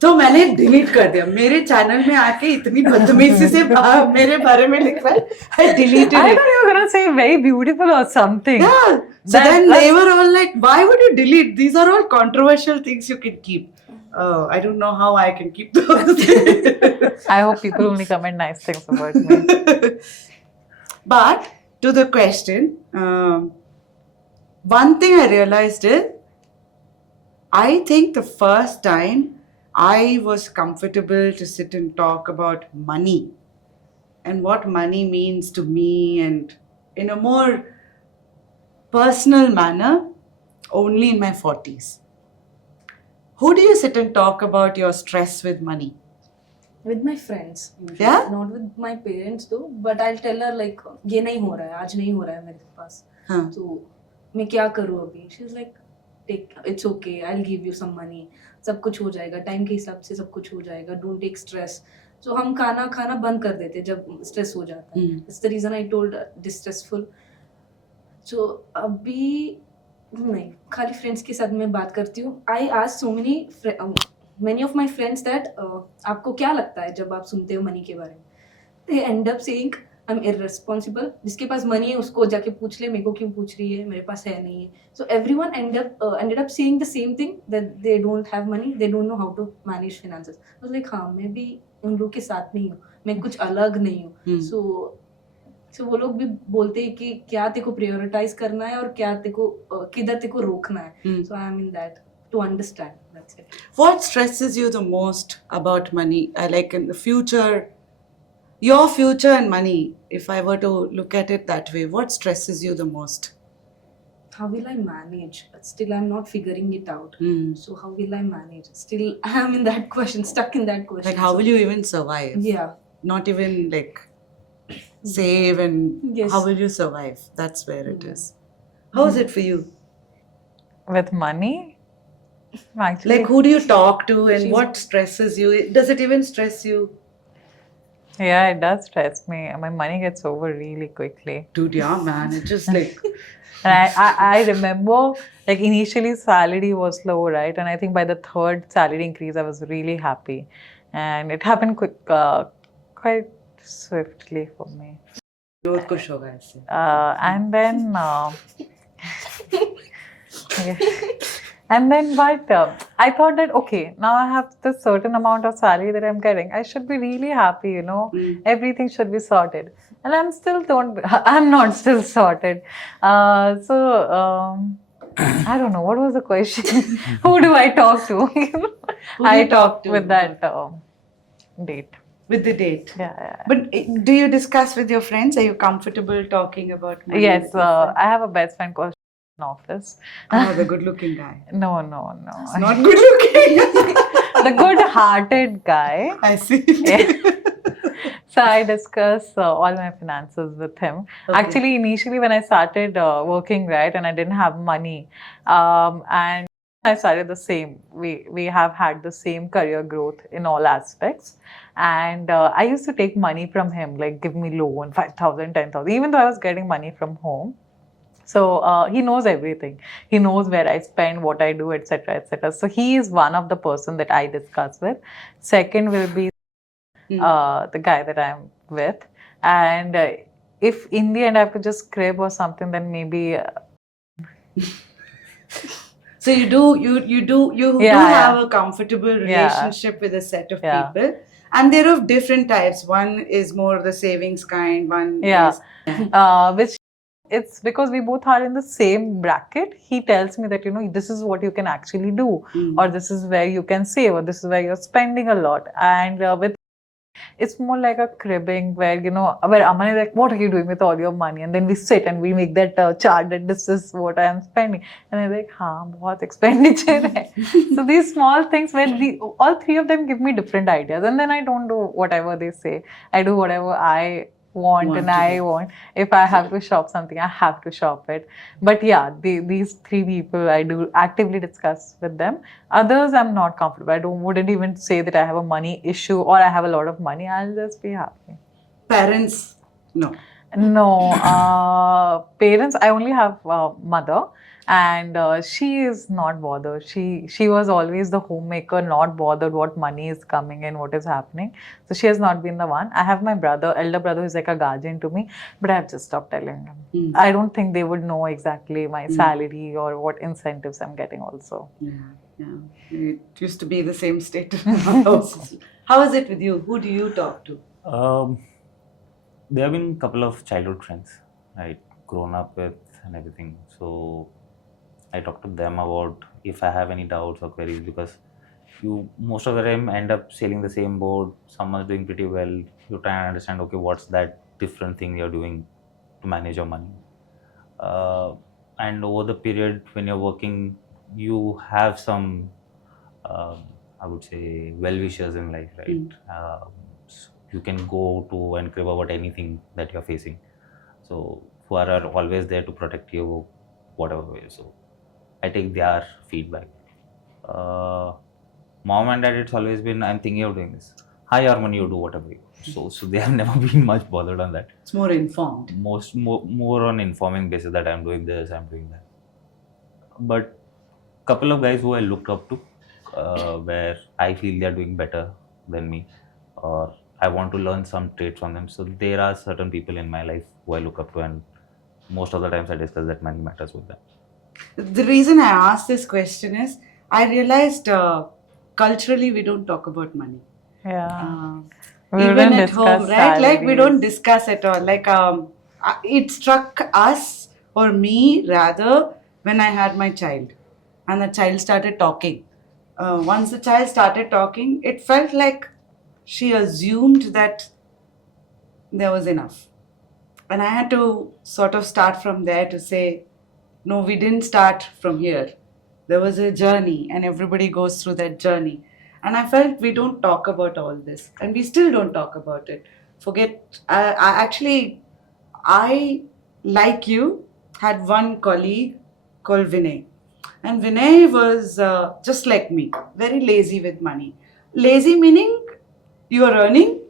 तो मैंने delete कर दिया. मेरे channel में आके इतनी बदतमीजी से मेरे बारे में लिख रहा है. I deleted I it. thought you were gonna say very beautiful or something. Yeah. So then they were all like, why would you delete? These are all controversial things you can keep. I don't know how I can keep those. I hope people only comment nice things about me. But to the question, one thing I realized is, I think the first time I was comfortable to sit and talk about money and what money means to me and in a more personal manner only in my 40s. Who do you sit and talk about your stress with money? With my friends usually. Yeah? Not with my parents though, but I'll tell her like ये नहीं हो रहा है, आज नहीं हो रहा है मेरे पास, हाँ. तो मैं क्या करूँ अभी? She's like, take, it's okay, I'll give you some money, सब कुछ हो जाएगा, टाइम के हिसाब से सब कुछ हो जाएगा, don't take stress. So हम खाना बंद कर देते जब स्ट्रेस हो जाता है. That's the reason I told distressful. So अभी नहीं, खाली फ्रेंड्स के साथ मैं बात करती हूँ. I ask so many of my friends that आपको क्या लगता है जब आप सुनते हो मनी के बारे में? They end up saying I'm irresponsible. जिसके पास मनी है उसको जाके पूछ ले, मेरे को क्यों पूछ रही है, मेरे पास है नहीं है. So everyone ended up saying the same thing, that they don't have money, they don't know how to manage finances. I was like हाँ, मैं भी उन लोग के साथ नहीं हूँ, मैं कुछ अलग नहीं हूँ. So वो लोग भी बोलते हैं कि क्या तेरे को prioritize करना है और क्या तेरे को किधर तेरे को रोकना है. So I am in that to understand. That's it. What stresses you the most about money? Like in the future, your future and money, if I were to look at it that way, what stresses you the most? How will I manage? Still, I'm not figuring it out. So how will I manage? Still, I'm in that question, stuck in that question. Like, how will you even survive? Yeah. Not even like save and Yes. how will you survive? That's where it is. How is it for you? With money? Actually, Like, who do you talk to and She's- what stresses you? Does it even stress you? yeah, it does stress me. My money gets over really quickly. Dude, yeah, man. It's just like, And I remember, like, initially salary was low, right? And I think by the third salary increase, I was really happy. And it happened quite swiftly for me. बहुत खुश होगा इससे. And then, yeah. And then, but I thought that, okay, now I have this certain amount of salary that I'm getting. I should be really happy, you know. Everything should be sorted. And I'm not still sorted. I don't know, what was the question? Who do I talk to? Who do I you talk to? with that date. With the date. Yeah. But do you discuss with your friends? Are you comfortable talking about money? Yes, with your friends? I have a best friend called in office. Oh, the good-looking guy. No. It's not good-looking. The good-hearted guy. I see. Yeah. So I discuss all my finances with him. Okay. Actually, initially when I started working, right, and I didn't have money, and I started the same. We have had the same career growth in all aspects. And I used to take money from him, like give me loan, 5,000, 10,000, even though I was getting money from home. So he knows everything. He knows where I spend, what I do, etc., etc. So he is one of the person that I discuss with. Second will be the guy that I'm with. And if in the end I have to just crib or something, then maybe. So you do have a comfortable relationship with a set of people. And they're of different types. One is more the savings kind, one is... Which it's because we both are in the same bracket. He tells me that, you know, this is what you can actually do, or this is where you can save, or this is where you're spending a lot. And with it's more like a cribbing where, you know, where Aman is like, what are you doing with all your money? And then we sit and we make that chart that this is what I am spending. And I'm like, bahut expenditure hai. So these small things where all three of them give me different ideas. And then I don't do whatever they say. I do whatever I want and I want. If I have to shop something, I have to shop it. But yeah, these three people, I do actively discuss with them. Others, I'm not comfortable. I wouldn't even say that I have a money issue or I have a lot of money. I'll just be happy. Parents? No. No. Parents, I only have mother. And she is not bothered. She was always the homemaker, not bothered what money is coming in, what is happening. So she has not been the one. I have my brother, elder brother, who's like a guardian to me, but I have just stopped telling him. I don't think they would know exactly my salary or what incentives I'm getting also. Yeah. It used to be the same state. How is it with you? Who do you talk to? There have been a couple of childhood friends, right, grown up with and everything. So I talk to them about if I have any doubts or queries, because you most of the time end up sailing the same boat. Someone's doing pretty well. You try and understand, okay, what's that different thing you're doing to manage your money. And over the period when you're working, you have some, I would say, well-wishers in life, right? You can go to and crib about anything that you're facing. So who are always there to protect you, whatever way. So I take their feedback. Uh, Mom and dad, it's always been, I'm thinking of doing this. Hi, Arman, you do whatever you want. So they have never been much bothered on that. It's more informed. More on informing basis that I'm doing this, I'm doing that. But couple of guys who I looked up to, where I feel they're doing better than me, or I want to learn some traits from them. So there are certain people in my life who I look up to, and most of the times I discuss that money matters with them. The reason I asked this question is I realized culturally we don't talk about money. Yeah. We Even wouldn't at home, discuss right? Like we don't salaries. discuss at all. Like it struck us or me rather when I had my child, and the child started talking. Once the child started talking, it felt like she assumed that there was enough, and I had to sort of start from there to say, no, we didn't start from here. There was a journey, and everybody goes through that journey. And I felt we don't talk about all this, and we still don't talk about it. Forget, I, like you, had one colleague called Vinay. And Vinay was just like me, very lazy with money. Lazy meaning you are earning,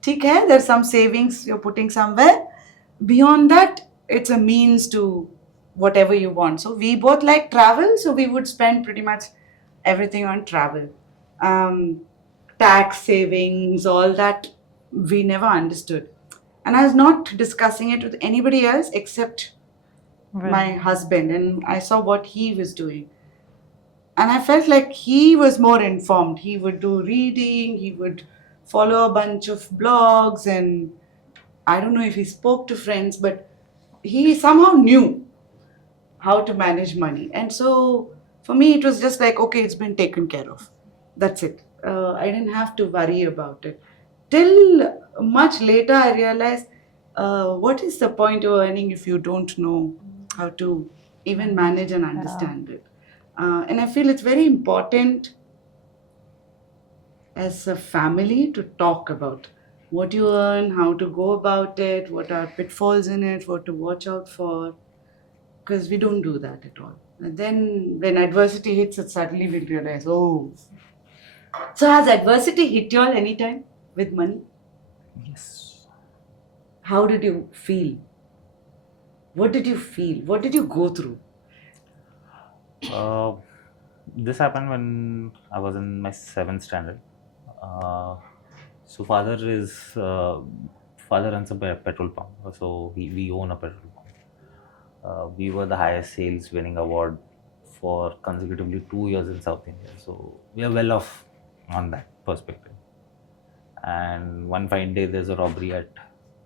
okay, there's some savings you're putting somewhere. Beyond that, it's a means to whatever you want. So we both like travel, so we would spend pretty much everything on travel. Tax savings, all that we never understood. And I was not discussing it with anybody else except my husband, and I saw what he was doing. And I felt like he was more informed. He would do reading, he would follow a bunch of blogs, and I don't know if he spoke to friends, but he somehow knew how to manage money. And so for me, it was just like, okay, it's been taken care of. That's it. I didn't have to worry about it. Till much later, I realized what is the point of earning if you don't know how to even manage and understand it? And I feel it's very important as a family to talk about what you earn, how to go about it, what are pitfalls in it, what to watch out for, because we don't do that at all. And then when adversity hits it, suddenly we realize, oh. So has adversity hit you all anytime with money? Yes. How did you feel? What did you feel? What did you go through? This happened when I was in my 7th standard. So father runs a petrol pump. So we own a petrol pump. We were the highest sales winning award for consecutively 2 years in South India. So we are well off on that perspective. And one fine day there's a robbery at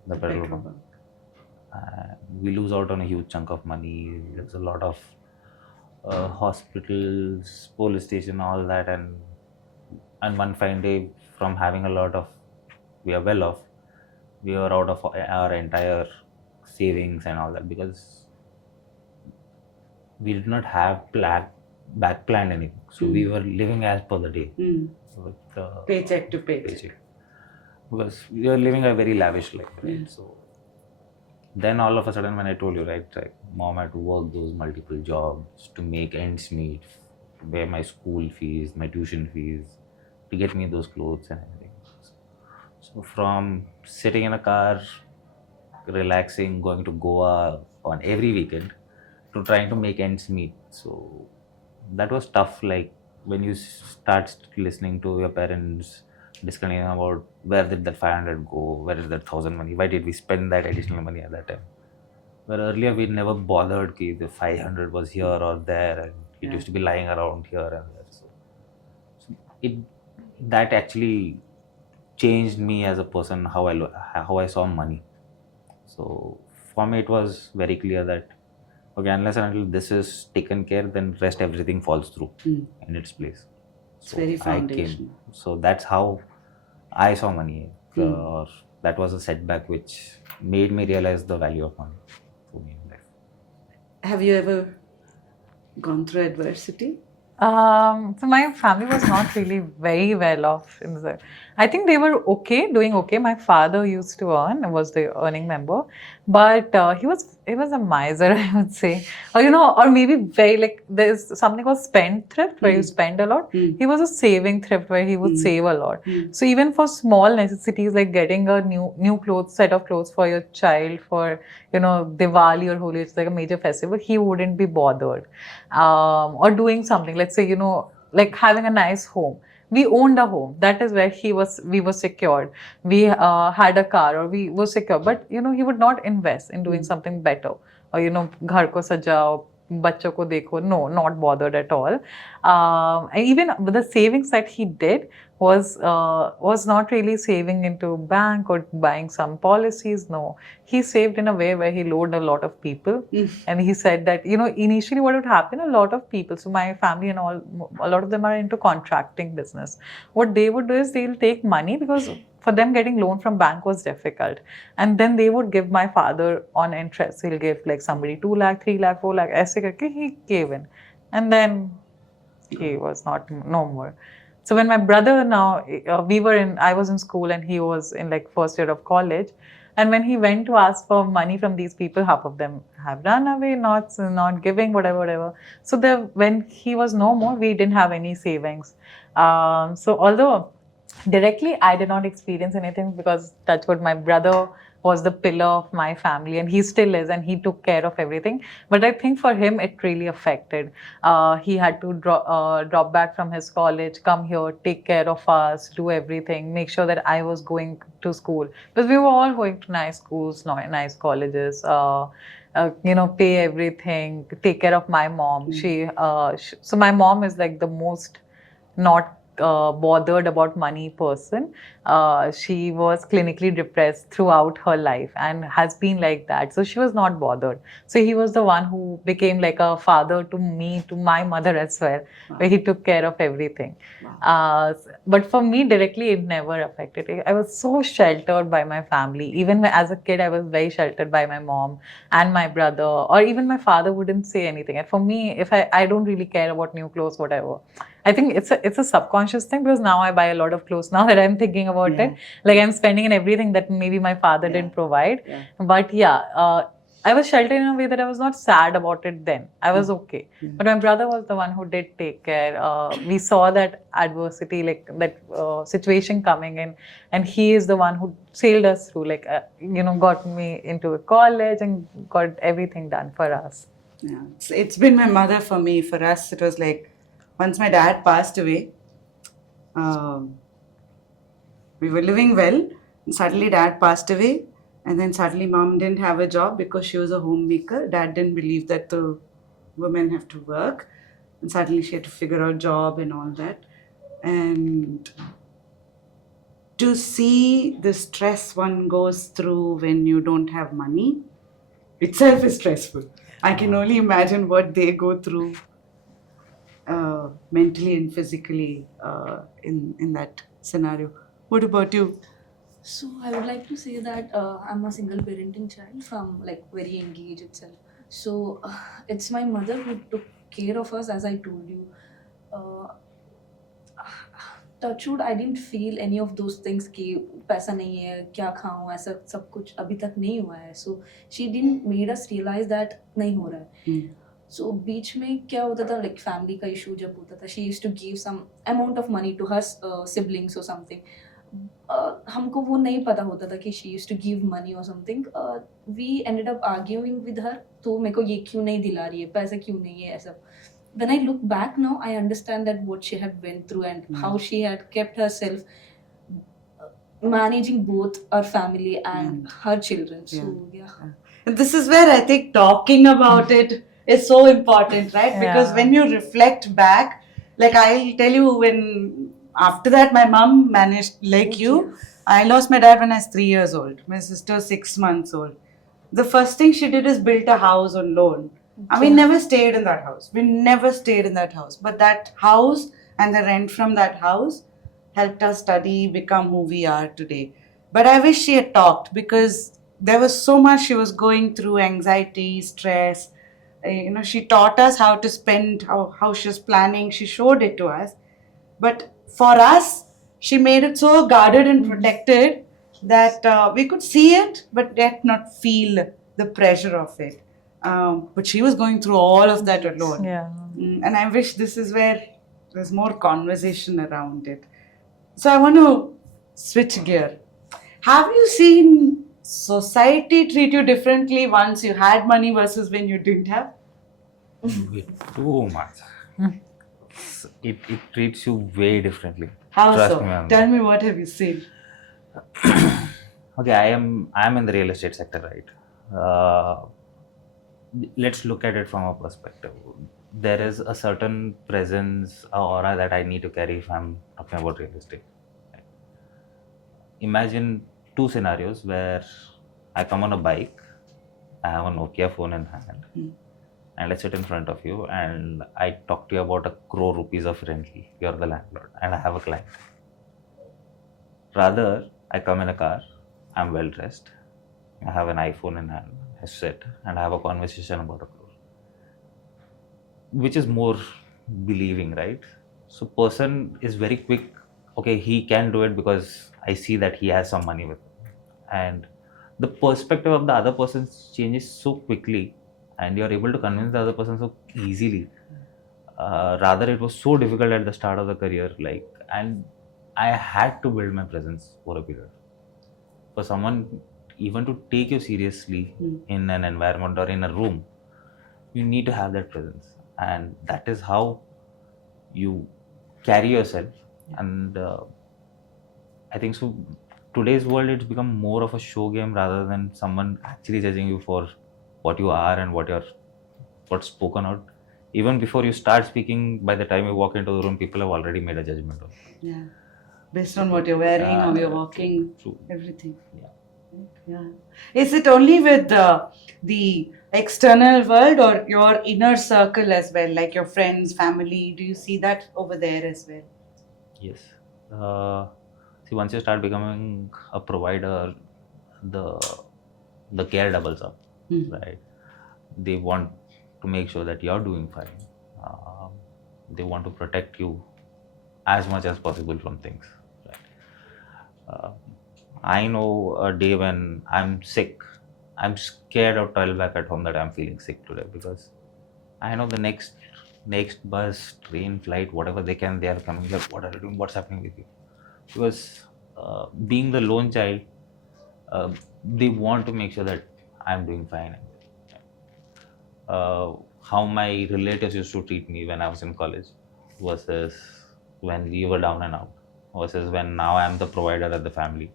the petrol pump. We lose out on a huge chunk of money. There's a lot of hospitals, police station, all that, and one fine day, from having a lot of, we are well off, we were out of our entire savings and all that, because we did not have back planned anything. So we were living as per the day, with Paycheck to paycheck. because we were living a very lavish life, right? So then all of a sudden, when I told you, right, mom had to work those multiple jobs to make ends meet, to pay my school fees, my tuition fees, to get me those clothes and everything. So from sitting in a car, relaxing, going to Goa on every weekend, to trying to make ends meet. So that was tough. Like when you start listening to your parents discussing about where did that 500 go, where is that 1,000 money, why did we spend that additional money at that time? Where earlier we never bothered ki the 500 was here or there, and it used to be lying around here and there. So that actually changed me as a person, how I saw money. So for me it was very clear that, okay, unless and until this is taken care, then rest everything falls through in its place. It's very foundational. So that's how I saw money. that was a setback which made me realize the value of money for me in life. Have you ever gone through adversity? So my family was not really very well off. I think they were okay, doing okay. My father used to earn, was the earning member, but he was a miser, I would say, or or maybe very like there's something called spend thrift where you spend a lot. He was a saving thrift where he would save a lot. So even for small necessities like getting a new clothes set of clothes for your child for Diwali or Holi, it's like a major festival, he wouldn't be bothered. Or doing something, let's say, like having a nice home. We owned a home. That is where we were secured. We had a car or we were secure. But, he would not invest in doing something better. Or, ghar ko sajao, bachcho ko dekho. No, not bothered at all. And even the savings that he did was not really saving into bank or buying some policies. No, he saved in a way where he loaned a lot of people, and he said that initially what would happen, a lot of people, so my family and all, a lot of them are into contracting business. What they would do is they'll take money because for them getting loan from bank was difficult, and then they would give my father on interest. He'll give like somebody 2 lakh, 3 lakh, 4 lakh, aise karke he gave in, and then he was not no more. So when my brother now, I was in school and he was in like first year of college. And when he went to ask for money from these people, half of them have run away, not giving, whatever. So when he was no more, we didn't have any savings. So although directly I did not experience anything because that's what my brother was the pillar of my family, and he still is, and he took care of everything. But I think for him it really affected. He had to drop back from his college, come here, take care of us, do everything, make sure that I was going to school, because we were all going to nice schools, nice colleges. Pay everything, take care of my mom. So my mom is like the most not bothered about money person. She was clinically depressed throughout her life and has been like that. So she was not bothered. So he was the one who became like a father to me, to my mother as well, where he took care of everything. But for me directly, it never affected it. I was so sheltered by my family. Even as a kid, I was very sheltered by my mom and my brother, or even my father wouldn't say anything. And for me, if I don't really care about new clothes, whatever. I think it's a subconscious thing, because now I buy a lot of clothes now that I'm thinking about it. Like I'm spending in everything that maybe my father didn't provide. But I was sheltered in a way that I was not sad about it then. I was okay. But my brother was the one who did take care. We saw that adversity, like that situation coming in, and he is the one who sailed us through, like, got me into a college and got everything done for us. Yeah, it's been my mother for me. For us, it was like, once my dad passed away, we were living well, and suddenly dad passed away, and then suddenly mom didn't have a job because she was a homemaker. Dad didn't believe that the women have to work, and suddenly she had to figure out job and all that. And to see the stress one goes through when you don't have money itself is stressful. I can only imagine what they go through mentally and physically in that scenario. What about you? So I would like to say that I'm a single parenting child from like very engaged itself. So it's my mother who took care of us, as I told you. Touchwood, I didn't feel any of those things कि पैसा नहीं है, क्या खाऊं, ऐसा सब कुछ अभी तक नहीं हुआ है. So she didn't made us realize that नहीं हो रहा है. So बीच में क्या होता था, like family का issue जब होता था, she used to give some amount of money to her siblings or something. हमको वो नहीं पता होता था कि she used to give money or something. We ended up arguing with her. तो मेरे को ये क्यों नहीं दिला रही है, पैसा क्यों नहीं है, ऐसा. When I look back now, I understand that what she had went through and how she had kept herself managing both our family and her children. So And this is where I think talking about it is so important, right? Because when you reflect back, like I'll tell you, when after that my mom managed, like you, I lost my dad when I was 3 years old. My sister 6 months old. The first thing she did is built a house on loan. And we never stayed in that house. But that house and the rent from that house helped us study, become who we are today. But I wish she had talked, because there was so much she was going through, anxiety, stress. She taught us how to spend, how she was planning. She showed it to us. But for us, she made it so guarded and protected that we could see it, but yet not feel the pressure of it. But she was going through all of that alone. Yeah. And I wish this is where there's more conversation around it. So I want to switch gear. Have you seen society treat you differently once you had money versus when you didn't have? Too much. It treats you way differently. How Trust so? me on Tell me, what have you seen? Okay, I am in the real estate sector, right? Let's look at it from a perspective. There is a certain presence or aura that I need to carry if I'm talking about real estate. Right? Imagine two scenarios where I come on a bike, I have a Nokia phone in hand, and I sit in front of you and I talk to you about 1 crore rupees of rental. You're the landlord and I have a client. Rather, I come in a car, I'm well dressed, I have an iPhone in hand, I sit and I have a conversation about 1 crore. Which is more believing, right? So person is very quick, okay, he can do it because I see that he has some money with him. And the perspective of the other person changes so quickly and you're able to convince the other person so easily. Rather, it was so difficult at the start of the career, and I had to build my presence for a period. For someone even to take you seriously in an environment or in a room, you need to have that presence, and that is how you carry yourself. And I think so. Today's world, it's become more of a show game rather than someone actually judging you for what you are and what's spoken out. Even before you start speaking, by the time you walk into the room, people have already made a judgment of you. Yeah. Based on what you're wearing, how you're True. walking, True. everything. Yeah. Yeah. Is it only with the external world or your inner circle as well, like your friends, family? Do you see that over there as well? Yes. See, once you start becoming a provider, the care doubles up, right? They want to make sure that you're doing fine. They want to protect you as much as possible from things. Right? I know a day when I'm sick, I'm scared of tell back at home that I'm feeling sick today, because I know the next bus, train, flight, whatever they are coming. Like, what are you doing? What's happening with you? Because being the lone child, they want to make sure that I'm doing fine. How my relatives used to treat me when I was in college versus when we were down and out, versus when now I'm the provider of the family.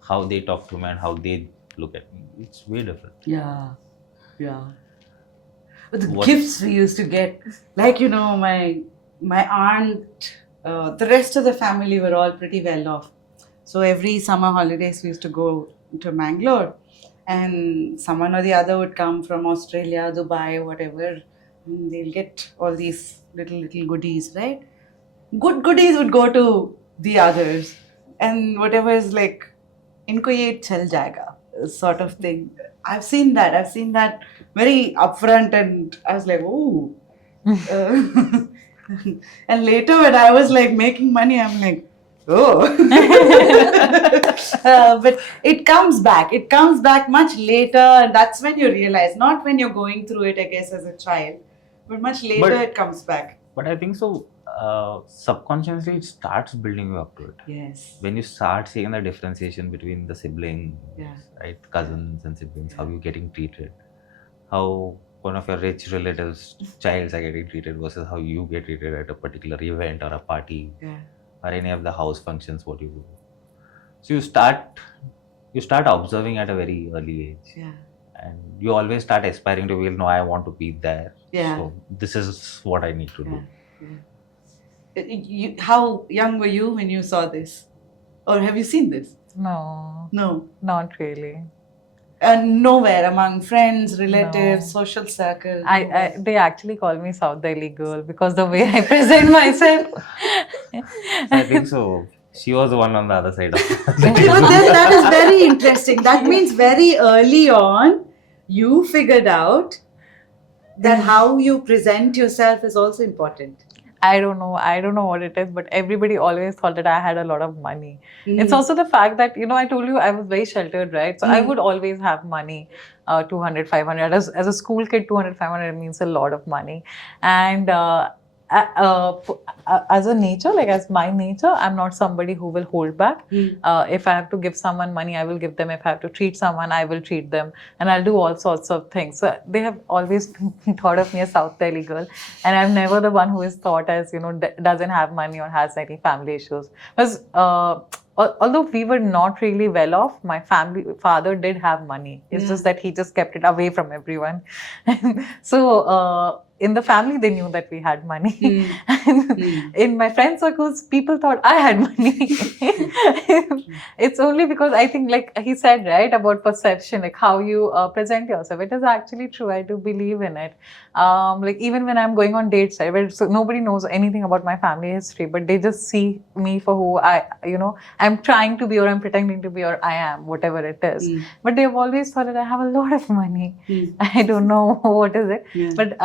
How they talk to me and how they look at me, it's way different. Yeah. But the gifts we used to get, like, my aunt, the rest of the family were all pretty well off. So every summer holidays we used to go to Mangalore, and someone or the other would come from Australia, Dubai, whatever, and they'll get all these little goodies, right? Good goodies would go to the others, and whatever is like, इनको ये चल जाएगा sort of thing. I've seen that very upfront, and I was like, oh. And later when I was like making money, I'm like, oh. But it comes back much later, and that's when you realize, not when you're going through it, I guess, as a child, but much later it comes back. But I think so, subconsciously it starts building you up to it. Yes. When you start seeing the differentiation between the siblings, Yeah. right, cousins and siblings, how you're getting treated, how one of your rich relatives' childs are getting treated versus how you get treated at a particular event or a party, or any of the house functions, what you do. So you start observing at a very early age. Yeah. And you always start aspiring to be, no, I want to be there. Yeah. So this is what I need to do. How young were you when you saw this? Or have you seen this? No, No. not really. Nowhere among friends, relatives, No. social circle. They actually call me South Delhi girl because the way I present myself. I think so. She was the one on the other side of But then that is very interesting. That means very early on, you figured out that how you present yourself is also important. I don't know what it is, but everybody always thought that I had a lot of money. Mm. It's also the fact that, I told you I was very sheltered, right? So I Mm. would always have money, 200, 500. As a school kid, 200, 500 means a lot of money. And as a nature, like as my nature, I'm not somebody who will hold back. Mm. If I have to give someone money, I will give them. If I have to treat someone, I will treat them. And I'll do all sorts of things. So they have always thought of me as South Delhi girl. And I'm never the one who is thought as, doesn't have money or has any family issues. Because although we were not really well off, my father did have money. It's Yeah. just that he just kept it away from everyone. So in the family, they knew that we had money. And in my friend circles, people thought I had money. It's only because I think, like he said, right, about perception, like how you present yourself. It is actually true. I do believe in it. Like even when I'm going on dates, right, so nobody knows anything about my family history, but they just see me for who I'm trying to be, or I'm pretending to be, or I am, whatever it is. But they've always thought that I have a lot of money. I don't know what is it. Yeah. But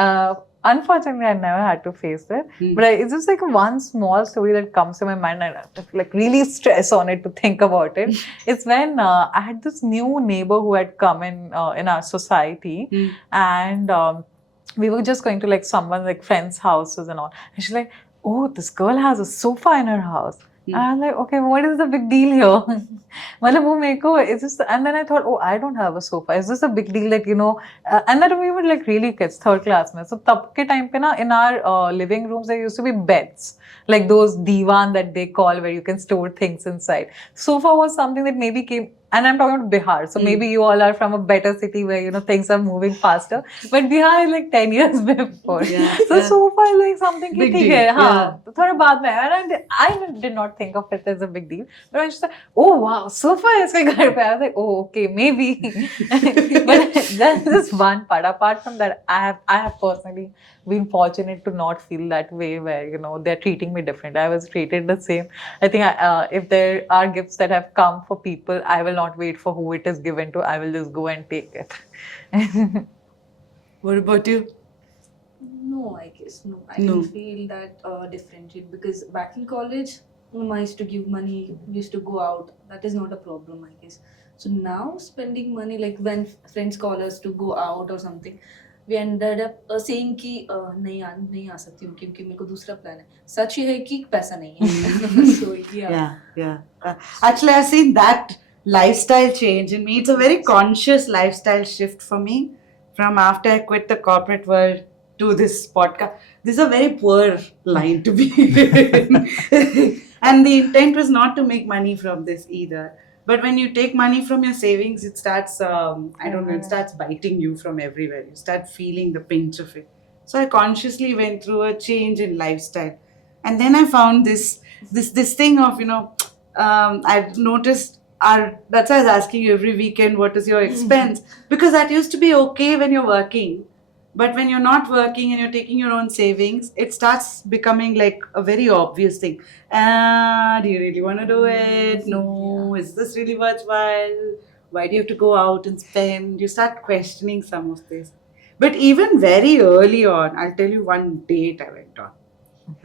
unfortunately, I never had to face it. But it's just like one small story that comes to my mind, and I like really stress on it to think about it. It's when I had this new neighbor who had come in our society, and we were just going to like someone like friends' houses and all. And she's like, "Oh, this girl has a sofa in her house." And I'm like, okay, what is the big deal here? It's just, and then I thought, oh, I don't have a sofa. Is this a big deal that, and then we were like really kids, third class. So tab ke time pe na, in our living rooms, there used to be beds, like those divan that they call, where you can store things inside. Sofa was something that maybe came, and I'm talking about Bihar. So maybe you all are from a better city where, things are moving faster. But Bihar is like 10 years before. Yeah, So yeah. sofa is like something Big ki theek deal, hai, haan, yeah. thoda baad mein. And I did not think of it as a big deal. But I just thought, oh wow, sofa is my ghar pe. I was like, oh okay, maybe. But that's just one part. Apart from that, I have personally been fortunate to not feel that way where, they're treating me different. I was treated the same. I think if there are gifts that have come for people, I will not wait for who it is given to. I will just go and take it. What about you? No, I guess no. I No. didn't feel that differentiate, because back in college, I used to give money, we used to go out. That is not a problem, I guess. So now spending money, like when friends call us to go out or something, we ended up saying कि नहीं आ सकती हूँ क्योंकि मेरे को दूसरा plan है. सच ये है कि पैसा नहीं है. So yeah. Yeah. Actually, I've seen that lifestyle change in me. It's a very conscious lifestyle shift for me from after I quit the corporate world to this podcast. This is a very poor line to be in. And the intent was not to make money from this either. But when you take money from your savings, it starts, it starts biting you from everywhere. You start feeling the pinch of it. So I consciously went through a change in lifestyle. And then I found this thing of, I've noticed, that's why I was asking you every weekend, what is your expense? Because that used to be okay when you're working. But when you're not working and you're taking your own savings, it starts becoming like a very obvious thing. Do you really want to do it? No. Is this really worthwhile? Why do you have to go out and spend? You start questioning some of this. But even very early on, I'll tell you one date I went on.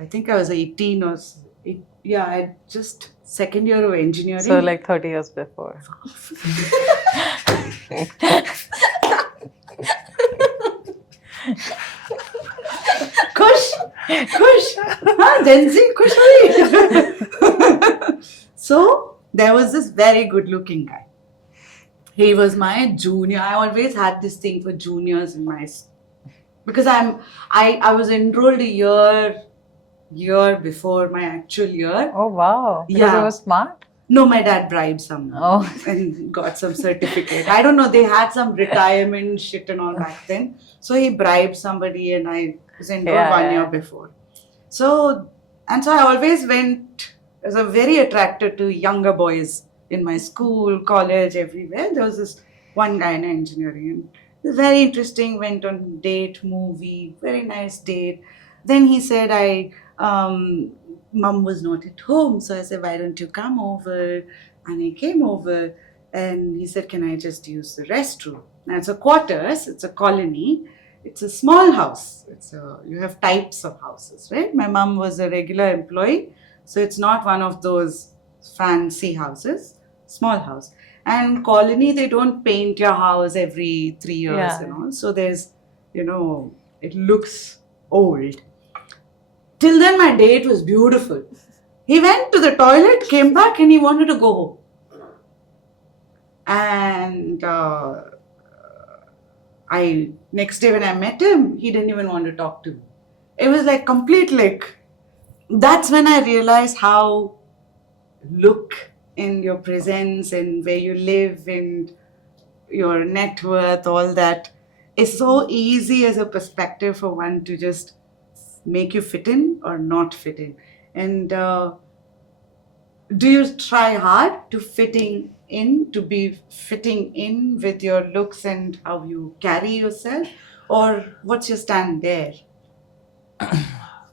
I think I was 18 or... I just second year of engineering. So like 30 years before. Kush! Gen Z, Kush! So, there was this very good looking guy. He was my junior. I always had this thing for juniors in my... Because I was enrolled a year before my actual year. Oh wow. Because Yeah. you were smart? No, my dad bribed someone Oh. and got some certificate. I don't know, they had some retirement shit and all back then. So he bribed somebody and I was enrolled 1 year before. So I always was very attracted to younger boys in my school, college, everywhere. There was this one guy in engineering. It was very interesting, went on date, movie, very nice date. Then he said, Mum was not at home. So I said, why don't you come over? And he came over and he said, can I just use the restroom? Now it's a quarters, it's a colony, it's a small house. You have types of houses, right? My mum was a regular employee, so it's not one of those fancy houses, small house. And colony, they don't paint your house every 3 years Yeah. and all. So there's, it looks old. Till then, my date was beautiful. He went to the toilet, came back, and he wanted to go home. And next day when I met him, he didn't even want to talk to me. It was like complete, that's when I realized how look in your presence and where you live and your net worth, all that is so easy as a perspective for one to just make you fit in or not fit in. And do you try hard to be fitting in with your looks and how you carry yourself, or what's your stand there?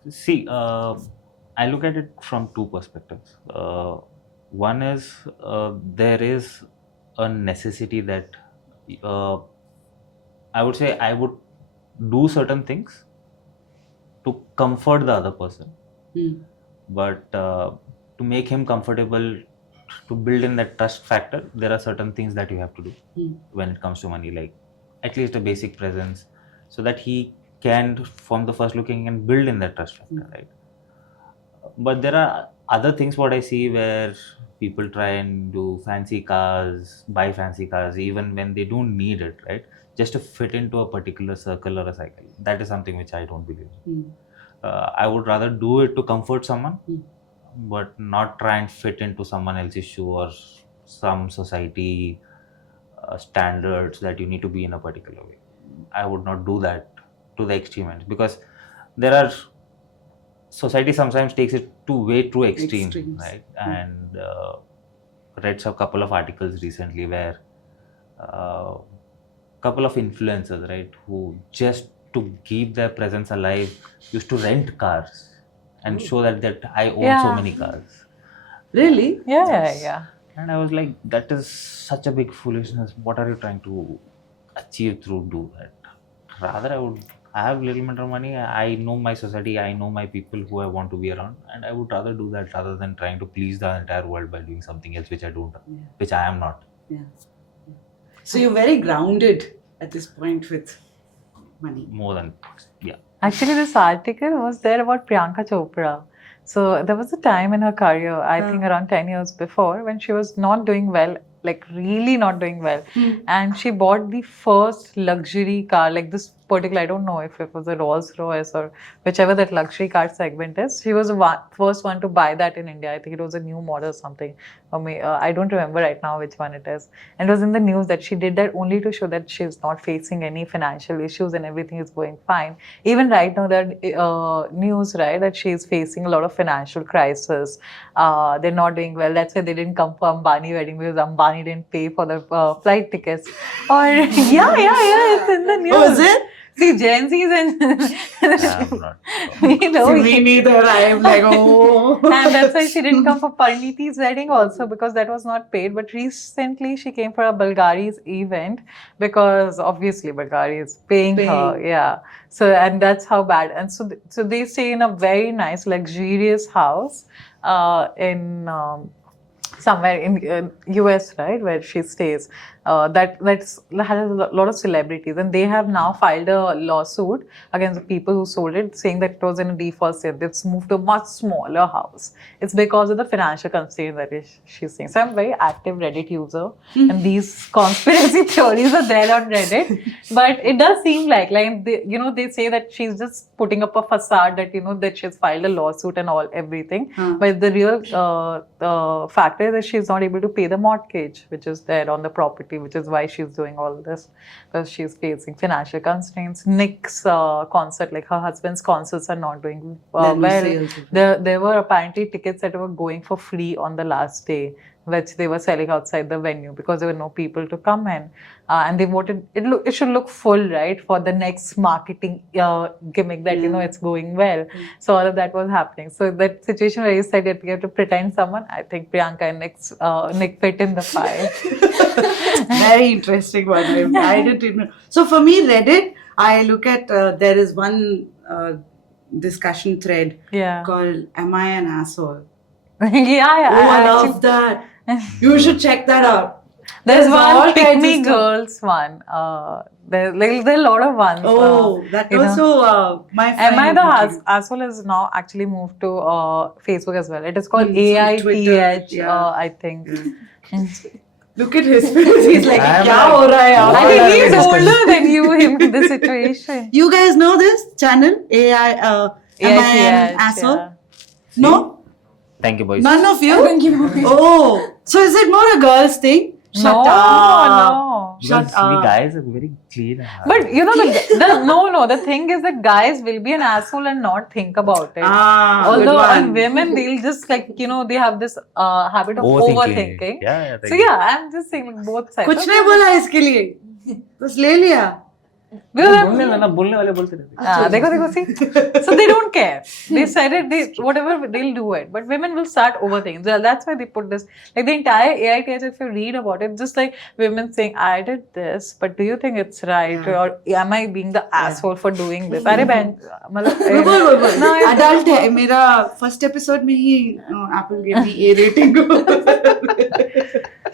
See, I look at it from two perspectives. One is there is a necessity that I would say I would do certain things to comfort the other person, but to make him comfortable, to build in that trust factor, there are certain things that you have to do when it comes to money, like at least a basic presence, so that he can, from the first looking, and build in that trust factor, right? But there are other things what I see where people try and do fancy cars, buy fancy cars, even when they don't need it, right? Just to fit into a particular circle or a cycle. That is something which I don't believe in. I would rather do it to comfort someone, but not try and fit into someone else's shoe or some society standards that you need to be in a particular way. I would not do that to the extreme ends, because there are society sometimes takes it to way too extreme, Extremes. right? And read a couple of articles recently where couple of influencers, right, who just to keep their presence alive used to rent cars and show that I own so Yeah. many cars. Really? Yeah. And I was like, that is such a big foolishness. What are you trying to achieve through do that? Rather, I have little bit of money. I know my society. I know my people who I want to be around, and I would rather do that rather than trying to please the entire world by doing something else which I don't, which I am not. Yeah. So you're very grounded at this point with money. More than, yeah. Actually, this article was there about Priyanka Chopra. So there was a time in her career, I think around 10 years before, when she was not doing well, like really not doing well. And she bought the first luxury car, like this particular, I don't know if it was a Rolls Royce or whichever that luxury car segment is. She was the first one to buy that in India. I think it was a new model or something. I don't remember right now which one it is. And it was in the news that she did that only to show that she's not facing any financial issues and everything is going fine. Even right now, there are news, right, that she's facing a lot of financial crisis. They're not doing well. That's why they didn't come for Ambani wedding, because Ambani didn't pay for the flight tickets. Or yeah, it's in the news. Oh, is it? See, Gen Z's and I'm not. we know. Me neither. I am like, oh. And that's why she didn't come for Parniti's wedding also, because that was not paid. But recently she came for a Bulgari's event, because obviously Bulgari is paying her. Yeah. So, and that's how bad. And so they stay in a very nice, luxurious house in somewhere in US, right, where she stays. That has a lot of celebrities, and they have now filed a lawsuit against the people who sold it, saying that it was in a default state. It's moved to a much smaller house. It's because of the financial constraint that she's saying. So I'm a very active Reddit user, and these conspiracy theories are there on Reddit. But it does seem like they say that she's just putting up a facade that that she's filed a lawsuit and everything. But the real factor is that she's not able to pay the mortgage, which is there on the property, which is why she's doing all this, because she's facing financial constraints. Nick's concert, like her husband's concerts, are not doing well. There were apparently tickets that were going for free on the last day, which they were selling outside the venue because there were no people to come in. And they wanted it should look full, right, for the next marketing gimmick that it's going well. So all of that was happening. So that situation where you said that you have to pretend someone, I think Priyanka and Nick fit in the file. Very interesting one. I didn't know. So for me, Reddit, I look at there is one discussion thread called "Am I an asshole?" Yeah, Oh, I love that. You should check that out. There's one all Pick kinds Me of stuff. Girls one. There are a lot of ones. Oh, that you know. also my friend. Am I the asshole has now actually moved to Facebook as well. It is called AITH, I think. Look at his face. He's like, "Kya ho raha hai yaar?" I think he's older than you in this situation. You guys know this channel? Am I an asshole? Yeah. No? Thank you, boys. None of you? Thank you. Oh, so is it more a girls thing? Shut No. Because we guys are very clean. But the thing is that guys will be an asshole and not think about it. Although on women, they'll just they have this habit of overthinking. Yeah, so I'm just saying like, both sides. कुछ नहीं बोला इसके लिए, बस ले लिया. बोलने वाले बोलते रहते. देखो, see. So they don't care. They said it, whatever, they'll do it. But women will start overthinking. That's why they put this. Like the entire AITH, if you read about it, just like women saying, I did this, but do you think it's right? Or am I being the asshole for doing this? अरे बहन, मतलब adult है. मेरा first episode में ही Apple gave me A rating.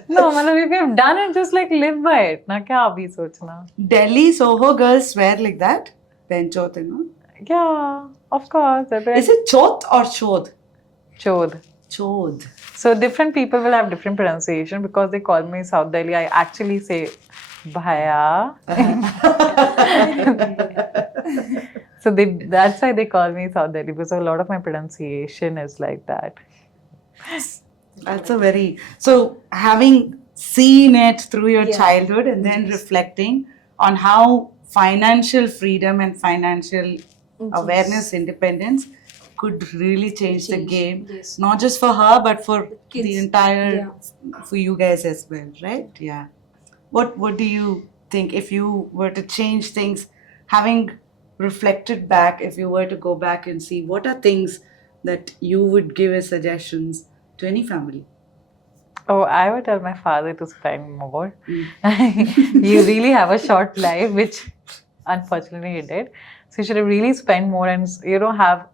No, if you've done it, just like live by it. ना क्या अभी सोचना? Delhi Soho girls swear like that. Penchot, no? Yeah, of course. Is it chot or chod? Chod. Chod. So different people will have different pronunciation because they call me South Delhi. I actually say Bhaya. So that's why they call me South Delhi because a lot of my pronunciation is like that. That's so having seen it through your childhood and then reflecting on how financial freedom and financial awareness, independence could really change the game, not just for her but for the entire, for you guys as well, right? Yeah. What do you think if you were to change things, having reflected back, if you were to go back and see what are things that you would give as suggestions to any family? Oh, I would tell my father to spend more. You really have a short life, which unfortunately he did. So you should really spend more and have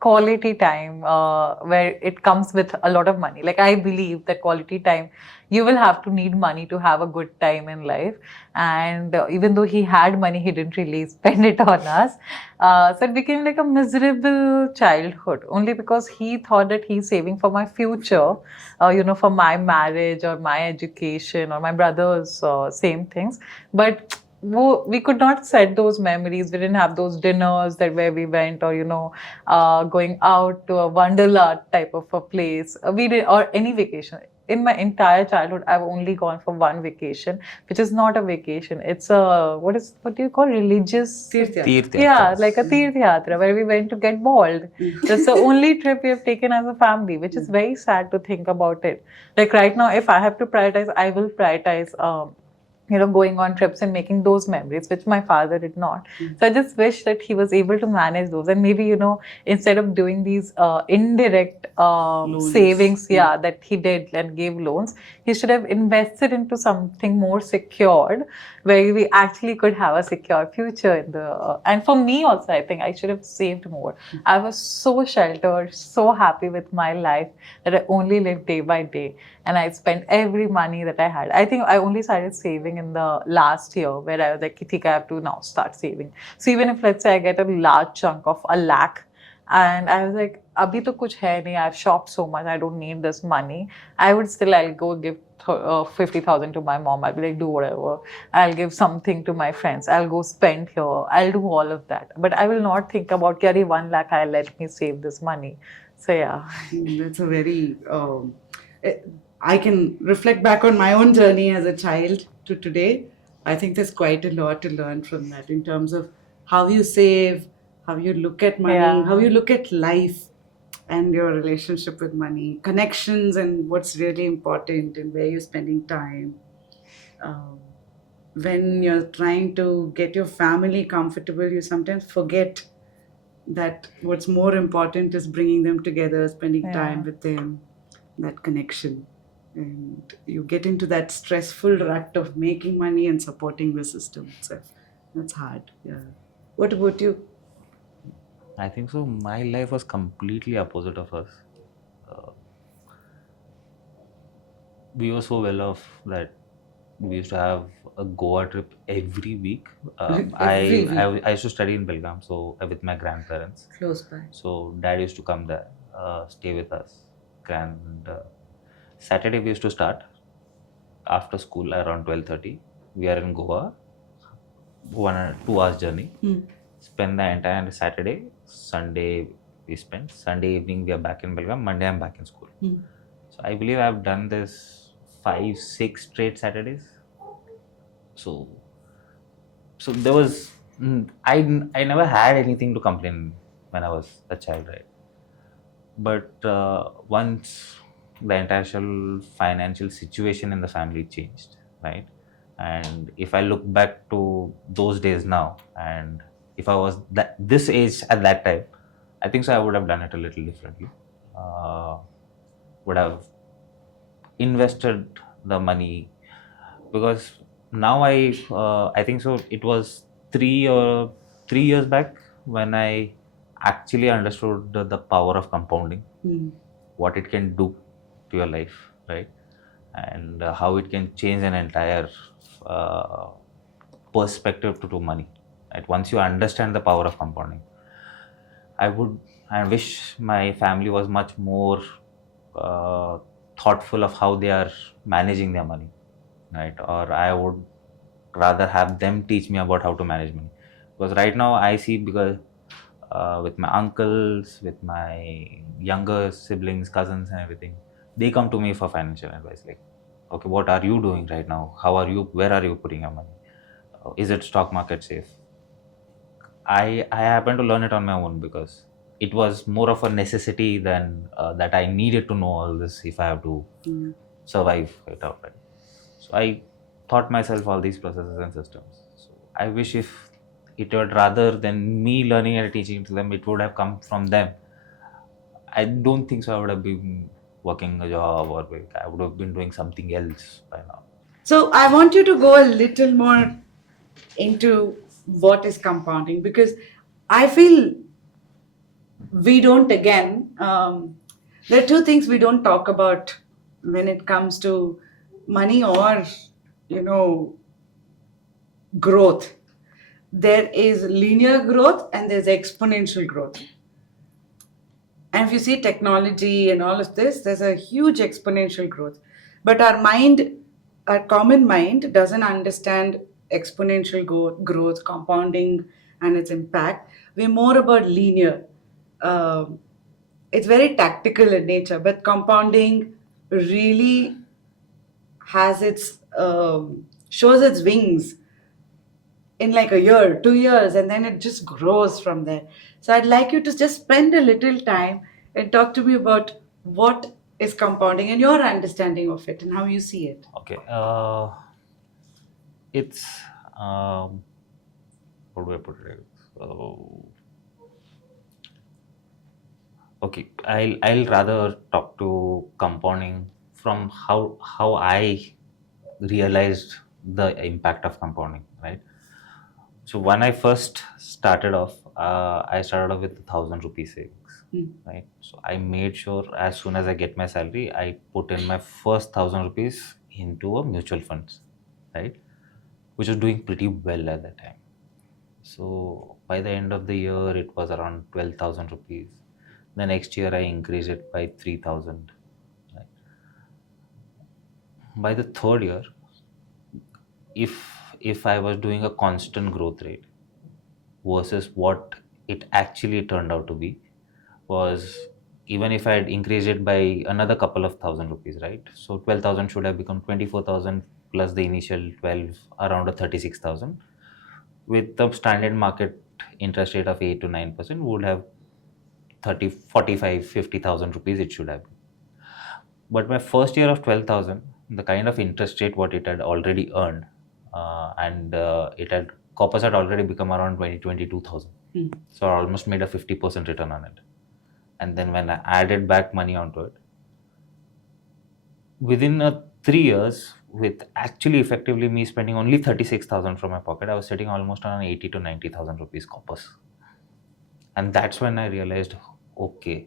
quality time where it comes with a lot of money. Like I believe that quality time, you will have to need money to have a good time in life. And even though he had money, he didn't really spend it on us. So it became like a miserable childhood only because he thought that he's saving for my future, for my marriage or my education or my brother's same things. But we could not set those memories. We didn't have those dinners where we went or going out to a Wonderland type of a place. We did or any vacation. In my entire childhood, I've only gone for one vacation, which is not a vacation. It's a what do you call religious? Tirth yeah, like a Tirth Yatra where we went to get bald. That's the only trip we have taken as a family, which is very sad to think about it. Like right now, if I have to prioritize, I will prioritize going on trips and making those memories, which my father did not. So I just wish that he was able to manage those. And maybe, instead of doing these indirect savings, that he did and gave loans, he should have invested into something more secured where we actually could have a secure future in the and for me also, I think I should have saved more. I was so sheltered, so happy with my life that I only lived day by day and I spent every money that I had. I think I only started saving in the last year where I was like, I have to now start saving. So even if let's say I get a large chunk of 1 lakh and I was like, abhi to kuch hai nahi, I've shopped so much, I don't need this money. I'll go give 50,000 to my mom. I'll be like, do whatever. I'll give something to my friends. I'll go spend here. I'll do all of that. But I will not think about, 1 lakh, I'll let me save this money. So yeah. That's a very, I can reflect back on my own journey as a child to today. I think there's quite a lot to learn from that in terms of how you save, how you look at money, how you look at life. and your relationship with money, connections, and what's really important and where you're spending time. Um, when you're trying to get your family comfortable, you sometimes forget that what's more important is bringing them together, spending Yeah. time with them, that connection. And you get into that stressful rut of making money and supporting the system itself. That's hard. Yeah. What about you? I think so. My life was completely opposite of us. Uh, we were so well off that we used to have a Goa trip every week. Every week. I used to study in Belgaum, so with my grandparents. Close by. So dad used to come there, stay with us. And Saturday we used to start after school around 12:30. We are in Goa, 2 hours journey. Spend the entire Saturday. Sunday we spend. Sunday evening we are back in Belgaum. Monday I'm back in school. So I believe I've done this 5-6 straight Saturdays. So there was I never had anything to complain when I was a child, right? But once the entire financial situation in the family changed, right? And if I look back to those days now, and if I was this age at that time, I think so I would have done it a little differently. Would have invested the money, because now I think so it was 3 years back when I actually understood the power of compounding, what it can do to your life, right? And how it can change an entire perspective to money, right? Once you understand the power of compounding, I wish my family was much more thoughtful of how they are managing their money, right? Or I would rather have them teach me about how to manage money, because right now I see, because with my uncles, with my younger siblings, cousins, and everything, they come to me for financial advice. Like, okay, what are you doing right now? How are you? Where are you putting your money? Is it stock market safe? I happened to learn it on my own, because it was more of a necessity than that I needed to know all this if I have to survive it out. Right? So I taught myself all these processes and systems. So I wish if it would, rather than me learning and teaching to them, it would have come from them. I don't think so I would have been working a job, or I would have been doing something else by now. So I want you to go a little more into what is compounding, because I feel we don't, again, there are two things we don't talk about when it comes to money or, growth. There is linear growth and there's exponential growth. And if you see technology and all of this, there's a huge exponential growth. But our common mind doesn't understand exponential growth, compounding, and its impact. We're more about linear. It's very tactical in nature, but compounding really has shows its wings in like a year, 2 years, and then it just grows from there. So I'd like you to just spend a little time and talk to me about what is compounding and your understanding of it and how you see it. Okay. It's how do I put it? Okay, I'll rather talk to compounding from how I realized the impact of compounding, right? So when I first started off, I started off with 1,000 rupee savings, right? So I made sure as soon as I get my salary, I put in my first 1,000 rupees into a mutual funds, right? Which was doing pretty well at that time. So by the end of the year, it was around 12,000 rupees. The next year, I increased it by 3,000. Right? By the third year, if I was doing a constant growth rate versus what it actually turned out to be, was even if I had increased it by another couple of thousand rupees, right? So 12,000 should have become 24,000 plus the initial 12, around a 36,000. With the standard market interest rate of 8 to 9%, would have 30, 45, 50,000 rupees it should have been. But my first year of 12,000, the kind of interest rate what it had already earned, and it had corpus had already become around 22,000. So I almost made a 50% return on it. And then when I added back money onto it, within 3 years, with actually effectively me spending only 36,000 from my pocket, I was sitting almost on 80 to 90,000 rupees corpus. And that's when I realized, okay,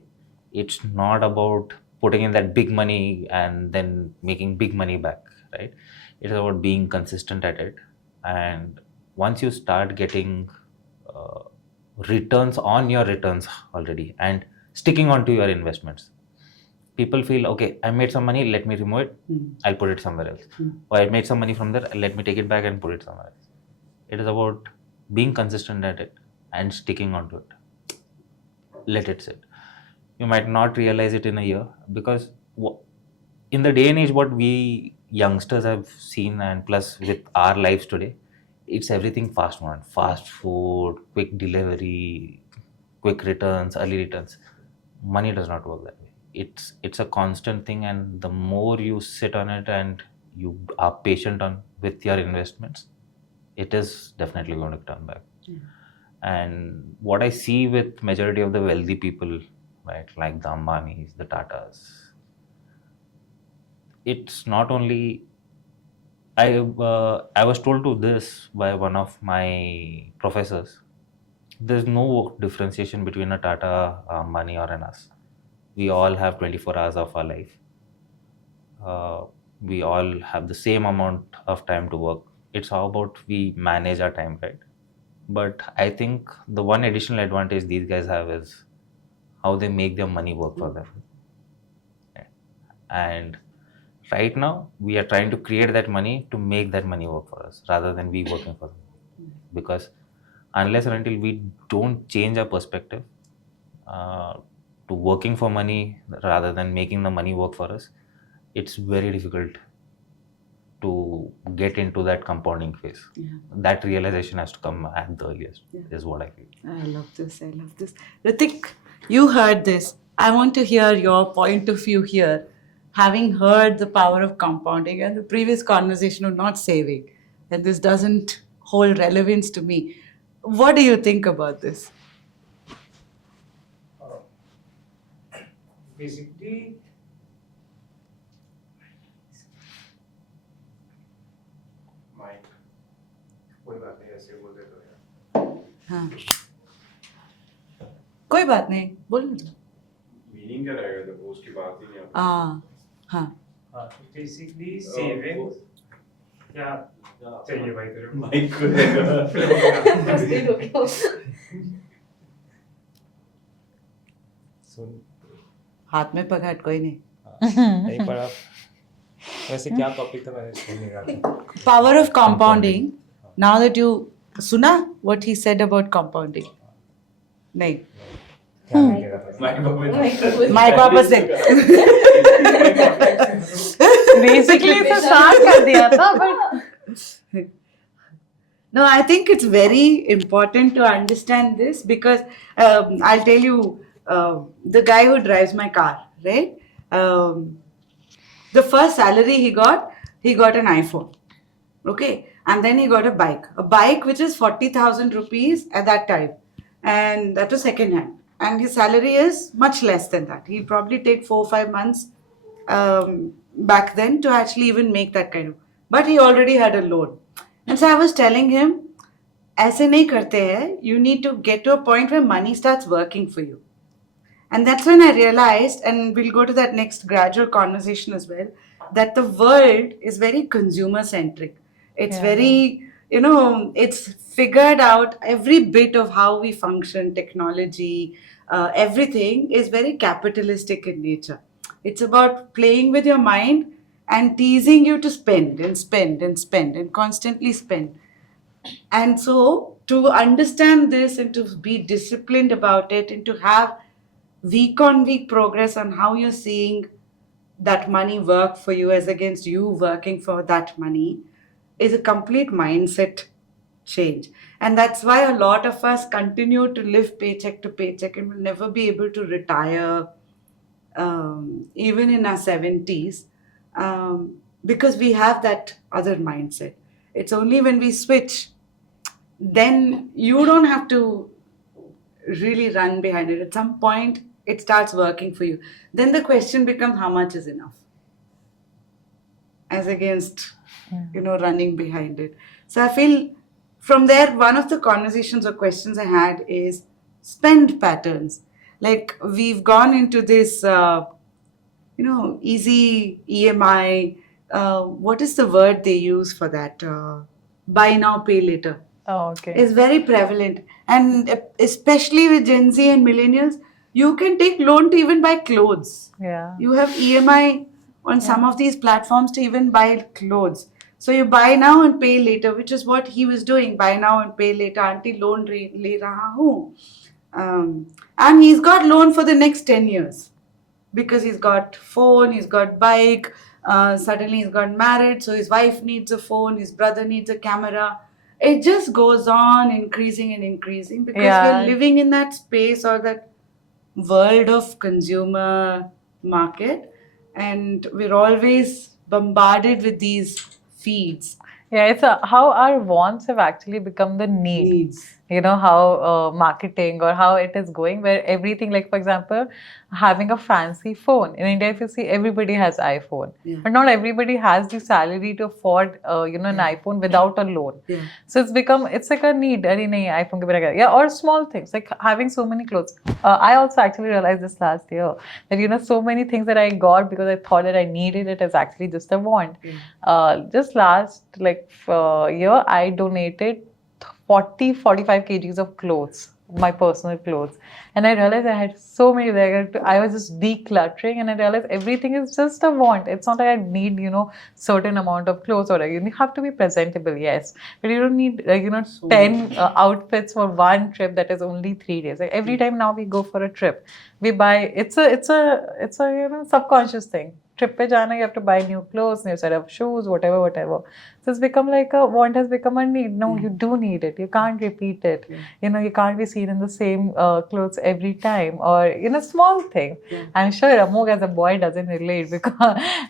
it's not about putting in that big money and then making big money back, right? It is about being consistent at it. And once you start getting returns on your returns already and sticking on to your investments, people feel, okay, I made some money, let me remove it, I'll put it somewhere else. Or I made some money from there, let me take it back and put it somewhere else. It is about being consistent at it and sticking on to it. Let it sit. You might not realize it in a year, because in the day and age what we youngsters have seen, and plus with our lives today, it's everything fast movement, fast food, quick delivery, quick returns, early returns. Money does not work that way. It's a constant thing, and the more you sit on it and you are patient with your investments, it is definitely going to turn back. And what I see with majority of the wealthy people, right, like the Ambanis, the Tatas, it's not only, I was told to this by one of my professors. There's no differentiation between a Tata, Ambani, or an us. We all have 24 hours of our life. We all have the same amount of time to work. It's how about we manage our time, right? But I think the one additional advantage these guys have is how they make their money work for them. And right now, we are trying to create that money to make that money work for us rather than we working for them. Because unless and until we don't change our perspective to working for money rather than making the money work for us, it's very difficult to get into that compounding phase. That realization has to come at the earliest, is what I feel. I love this. Ritik, you heard this. I want to hear your point of view here. Having heard the power of compounding and the previous conversation of not saving, and this doesn't hold relevance to me. What do you think about this? Basically, Mike, कोई बात नहीं, ऐसे बोल दे तो यार. हाँ. कोई बात नहीं, बोल. मीनिंग क्या रहेगा जब उसकी बात ही नहीं आती. हाँ. Basically, saving. क्या चाहिए भाई तेरे को? माइक को सुन. हाथ में पकड़, कोई नहीं. नहीं पढ़ा. वैसे क्या टॉपिक था, मैंने सुन नहीं रहा. Power of compounding. Now that you सुना what he said about compounding? नहीं. क्या नहीं रहा था. माइक वापस दे. Basically, तो start कर दिया था, but No, I think it's very important to understand this because I'll tell you, the guy who drives my car, right? The first salary he got an iPhone, okay? And then he got a bike which is 40,000 rupees at that time. And that was second hand. And his salary is much less than that. He'll probably take 4 or 5 months back then to actually even make that kind of. But he already had a loan. And so I was telling him, ऐसे नहीं करते हैं. You need to get to a point where money starts working for you. And that's when I realized, and we'll go to that next gradual conversation as well, that the world is very consumer centric. It's very, it's figured out every bit of how we function, technology, everything is very capitalistic in nature. It's about playing with your mind and teasing you to spend and spend and spend and constantly spend. And so to understand this and to be disciplined about it and to have week on week progress on how you're seeing that money work for you as against you working for that money is a complete mindset change. And that's why a lot of us continue to live paycheck to paycheck and will never be able to retire even in our 70s, because we have that other mindset. It's only when we switch, then you don't have to really run behind it. At some point, it starts working for you. Then the question becomes, how much is enough? As against, running behind it. So I feel from there, one of the conversations or questions I had is spend patterns. Like we've gone into this, easy EMI. What is the word they use for that? Buy now, pay later. Oh, okay. Is very prevalent, and especially with Gen Z and millennials, you can take loan to even buy clothes. Yeah. You have EMI on some of these platforms to even buy clothes. So you buy now and pay later, which is what he was doing. Buy now and pay later. Auntie loan le raha hu. And he's got loan for the next 10 years because he's got phone, he's got bike. Suddenly he's got married, so his wife needs a phone, his brother needs a camera. It just goes on increasing and increasing because we're living in that space or that world of consumer market, and we're always bombarded with these feeds. Yeah, it's how our wants have actually become the needs. You know, how marketing or how it is going, where everything, like for example, having a fancy phone. In India, if you see, everybody has iPhone. But not everybody has the salary to afford, an iPhone without a loan. So it's like a need. Arey nahi, iPhone ke bina. Yeah, or small things, like having so many clothes. I also actually realized this last year that, so many things that I got because I thought that I needed it is actually just a want. Just last, year, I donated 45 kgs of clothes, my personal clothes, and I realized I had so many there. I was just decluttering, and I realized everything is just a want. It's not like I need certain amount of clothes, or you have to be presentable, yes, but you don't need 10 outfits for one trip that is only 3 days. Like every time now we go for a trip, we buy. It's a subconscious thing. Trip pe jana, you have to buy new clothes, new set of shoes, whatever. So it's become like a want has become a need. No, you do need it. You can't repeat it. You can't be seen in the same clothes every time, or small thing. I'm sure Amogh as a boy doesn't relate because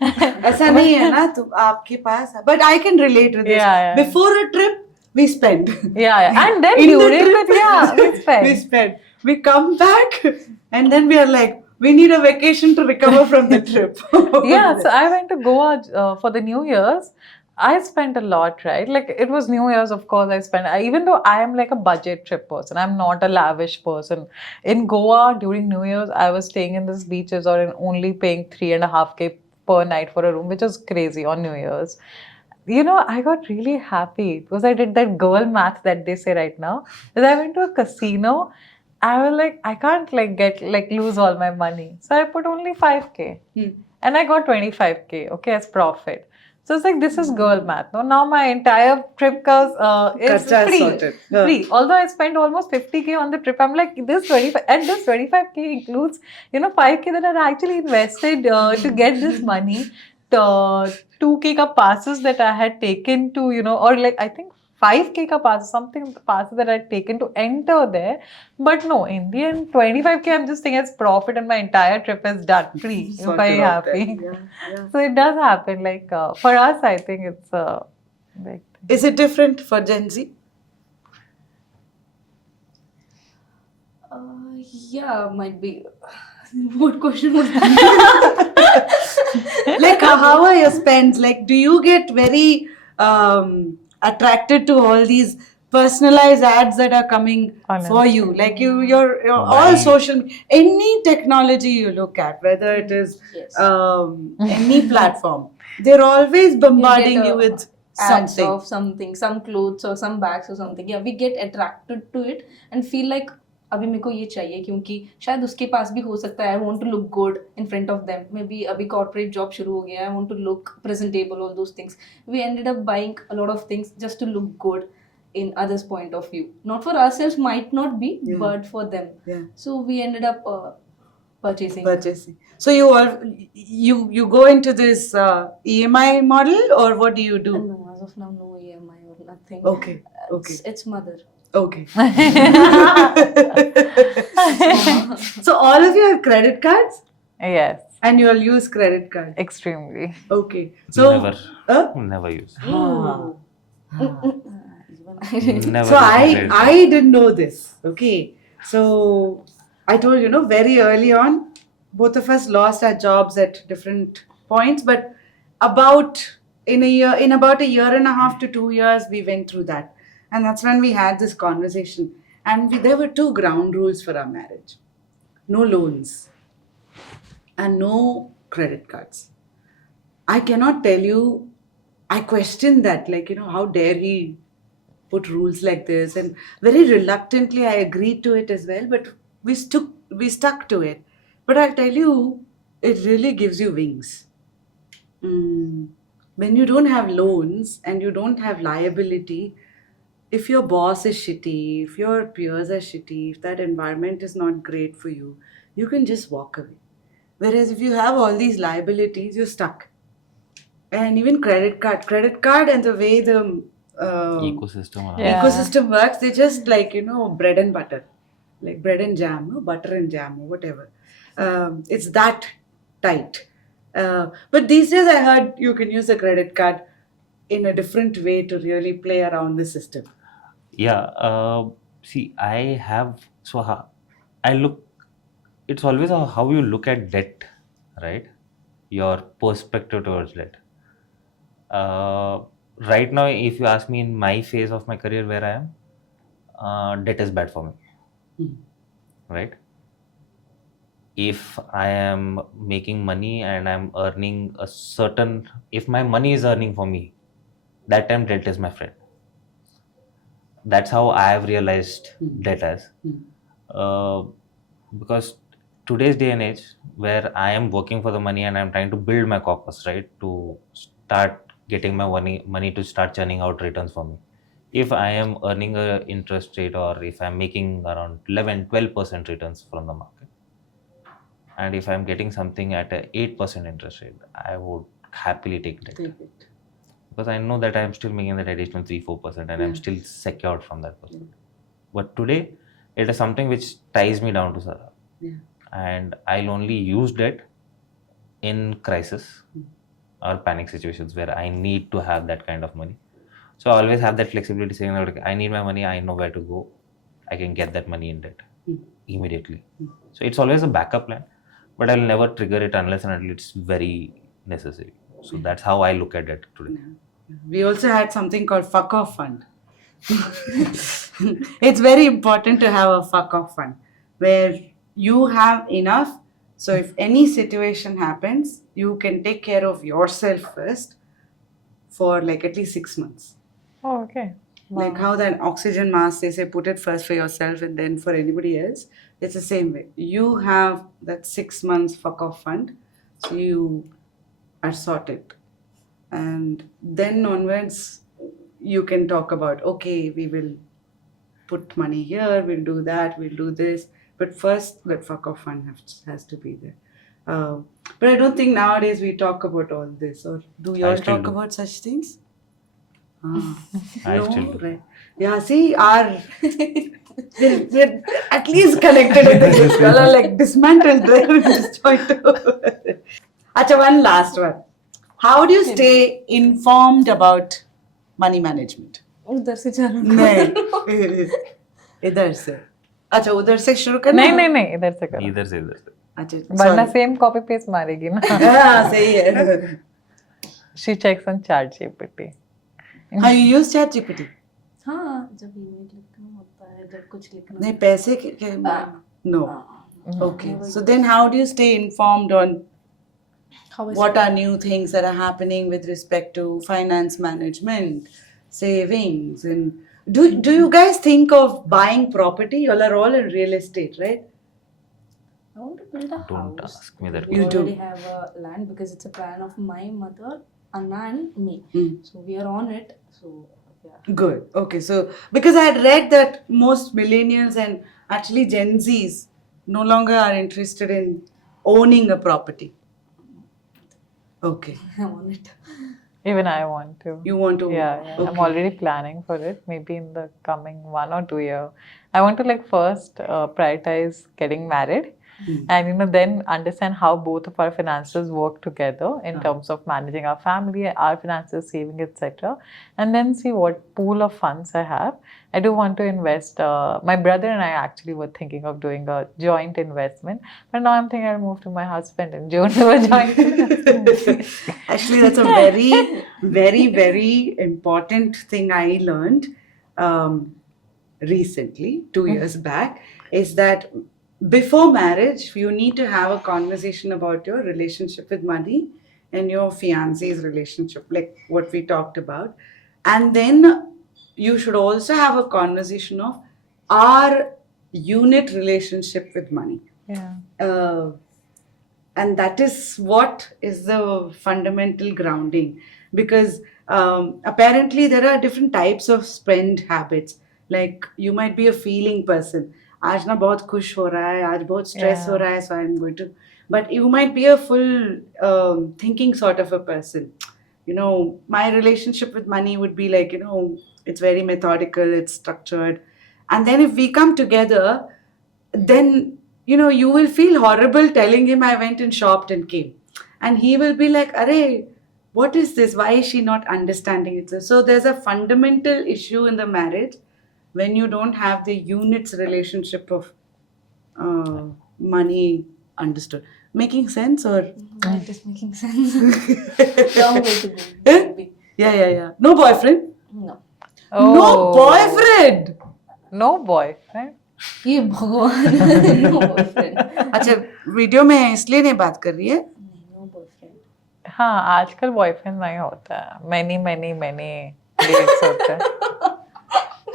ऐसा नहीं है ना तो आपके पास. But I can relate with this. Before a trip, we spend. And then during the trip, we spend. We spend. We come back, and then we are like, we need a vacation to recover from the trip. So I went to Goa for the New Year's. I spent a lot, right? Like it was New Year's, of course. Even though I am like a budget trip person, I'm not a lavish person. In Goa during New Year's, I was staying in these beaches or only paying 3.5K per night for a room, which is crazy on New Year's. I got really happy because I did that girl math that they say right now. Because I went to a casino. I was like, I can't lose all my money. So I put only 5K. And I got 25K, okay, as profit. So it's like, this is girl math. No? Now my entire trip cost is free. Although I spent almost 50K on the trip, I'm like, this 25K includes, 5K that I actually invested to get this money. 2K ka passes that I had taken to, or like, I think 5K ka passes, something passes that I had taken to enter there. But no, in the end, 25K I'm just saying as profit and my entire trip is done free. I'm very happy. So it does happen. Like for us, I think it's a big thing. Is it different for Gen Z? Might be. What question was that? Like how are your spends? Like, do you get very attracted to all these personalized ads that are coming for you? Like you're all social, any technology you look at, whether it is any platform, they're always bombarding you with ads of something, some clothes or some bags or something. Yeah, we get attracted to it and feel like अभी मेरे को ये चाहिए क्योंकि शायद उसके पास भी हो सकता है. I want to look good in front of them. Maybe अभी corporate job शुरू हो गया. I want to look presentable, all those things. We ended up buying a lot of things just to look good in others' point of view. Not for ourselves, might not be, but for them. So we ended up purchasing. So you go into this EMI model, or what do you do? No, as of now, no EMI or nothing. Okay. Okay. It's mother. Okay. So all of you have credit cards Yes, and you all use credit card. extremely. Okay. So Never use. Ah. Never So use my credit card. I didn't know this. Okay. So I told you, very early on, both of us lost our jobs at different points, but in about a year and a half to 2 years, we went through that. And that's when we had this conversation. And there were 2 ground rules for our marriage. No loans and no credit cards. I cannot tell you, I questioned that, how dare he put rules like this, and very reluctantly I agreed to it as well, but we stuck to it. But I'll tell you, it really gives you wings. When you don't have loans and you don't have liability, if your boss is shitty, if your peers are shitty, if that environment is not great for you, you can just walk away. Whereas if you have all these liabilities, you're stuck. And even credit card and the way the Ecosystem. Yeah. ecosystem works, they're just like, bread and butter, like bread and jam, no? Butter and jam or whatever. It's that tight. But these days I heard you can use a credit card in a different way to really play around the system. Yeah. See, I have. I look. It's always how you look at debt, right? Your perspective towards debt. Right now, if you ask me in my phase of my career where I am, debt is bad for me, right? If I am making money and I'm earning if my money is earning for me, that time debt is my friend. That's how I have realized debt as. Because today's day and age, where I am working for the money and I'm trying to build my corpus, right, to start getting my money to start churning out returns for me. If I am earning a interest rate, or if I'm making around 11-12% returns from the market, and if I'm getting something at a 8% interest rate, I would happily take debt. Because I know that I'm still making that additional 3-4% and I'm still secured from that perspective. But today, it is something which ties me down to Sarah. And I'll only use debt in crisis or panic situations where I need to have that kind of money. So I always have that flexibility, saying that I need my money, I know where to go, I can get that money in debt immediately. So it's always a backup plan, but I'll never trigger it unless and until it's very necessary. So that's how I look at it today. We also had something called fuck off fund. It's very important to have a fuck off fund where you have enough. So if any situation happens, you can take care of yourself first for like at least 6 months. Oh, okay. Like how that oxygen mask, they say put it first for yourself and then for anybody else. It's the same way. You have that 6 months fuck off fund. So you are sorted. And then onwards, you can talk about, okay, we will put money here, we'll do that, we'll do this. But first, that fuck off fund has to be there. But I don't think nowadays we talk about all this. Or do you all still talk do. about such things? I still do. Right. Yeah, see, we're at least connected in this. You all are like dismantled there and disjointed. Acha, one last one. How do you stay informed about money management? उधर से चलो नहीं इधर से अच्छा उधर से शुरू करना नहीं इधर से करो Either say that. अच्छा वरना सेम कॉपी पेस्ट मारेगी ना हाँ सही है she checks on ChatGPT. हाँ you use ChatGPT हाँ जब ईमेल लिखना होता है जब कुछ लिखना नहीं पैसे के no okay so then how do you stay informed on How is what are new things that are happening with respect to finance management, savings, and do you guys think of buying property? You all are all in real estate, right? I want to build a Don't house. ask me that We You do. already have a land because it's a plan of my mother, Anna, and me. So we are on it. So yeah. Good. Okay. So because I had read that most millennials and actually Gen Zs no longer are interested in owning a property. Okay. I want it. Even I want to. You want to? Yeah. I'm Okay. already planning for it. Maybe in the coming 1 or 2 years, I want to like first prioritize getting married, and then understand how both of our finances work together in terms of managing our family, our finances, saving, etc. And then see what pool of funds I have. I do want to invest. My brother and I actually were thinking of doing a joint investment, but now I'm thinking I'll move to my husband and do a joint investment. Actually, that's a very, very, very important thing I learned recently, 2 years back, is that before marriage, you need to have a conversation about your relationship with money and your fiance's relationship, like what we talked about. And then you should also have a conversation of our unit relationship with money. Yeah. And that is what is the fundamental grounding, because apparently there are different types of spend habits. Like you might be a feeling person. आज ना बहुत खुश हो रहा है, आज बहुत stress हो रहा है, so I'm going to. But you might be a full thinking sort of a person. My relationship with money would be like, it's very methodical, it's structured. And then if we come together, then you will feel horrible telling him I went and shopped and came, and he will be like, "Arey, what is this? Why is she not understanding it?" So there's a fundamental issue in the marriage when you don't have the units relationship of money understood. Making sense or? That is making sense. Long way to go. Maybe. Yeah. No boyfriend? No. No boyfriend. No boyfriend. ये भगवान no boyfriend. अच्छा, video में इसलिए नहीं बात कर रही है? No boyfriend. हाँ, आजकल बॉयफ्रेंड नहीं होता है. many dates होते हैं.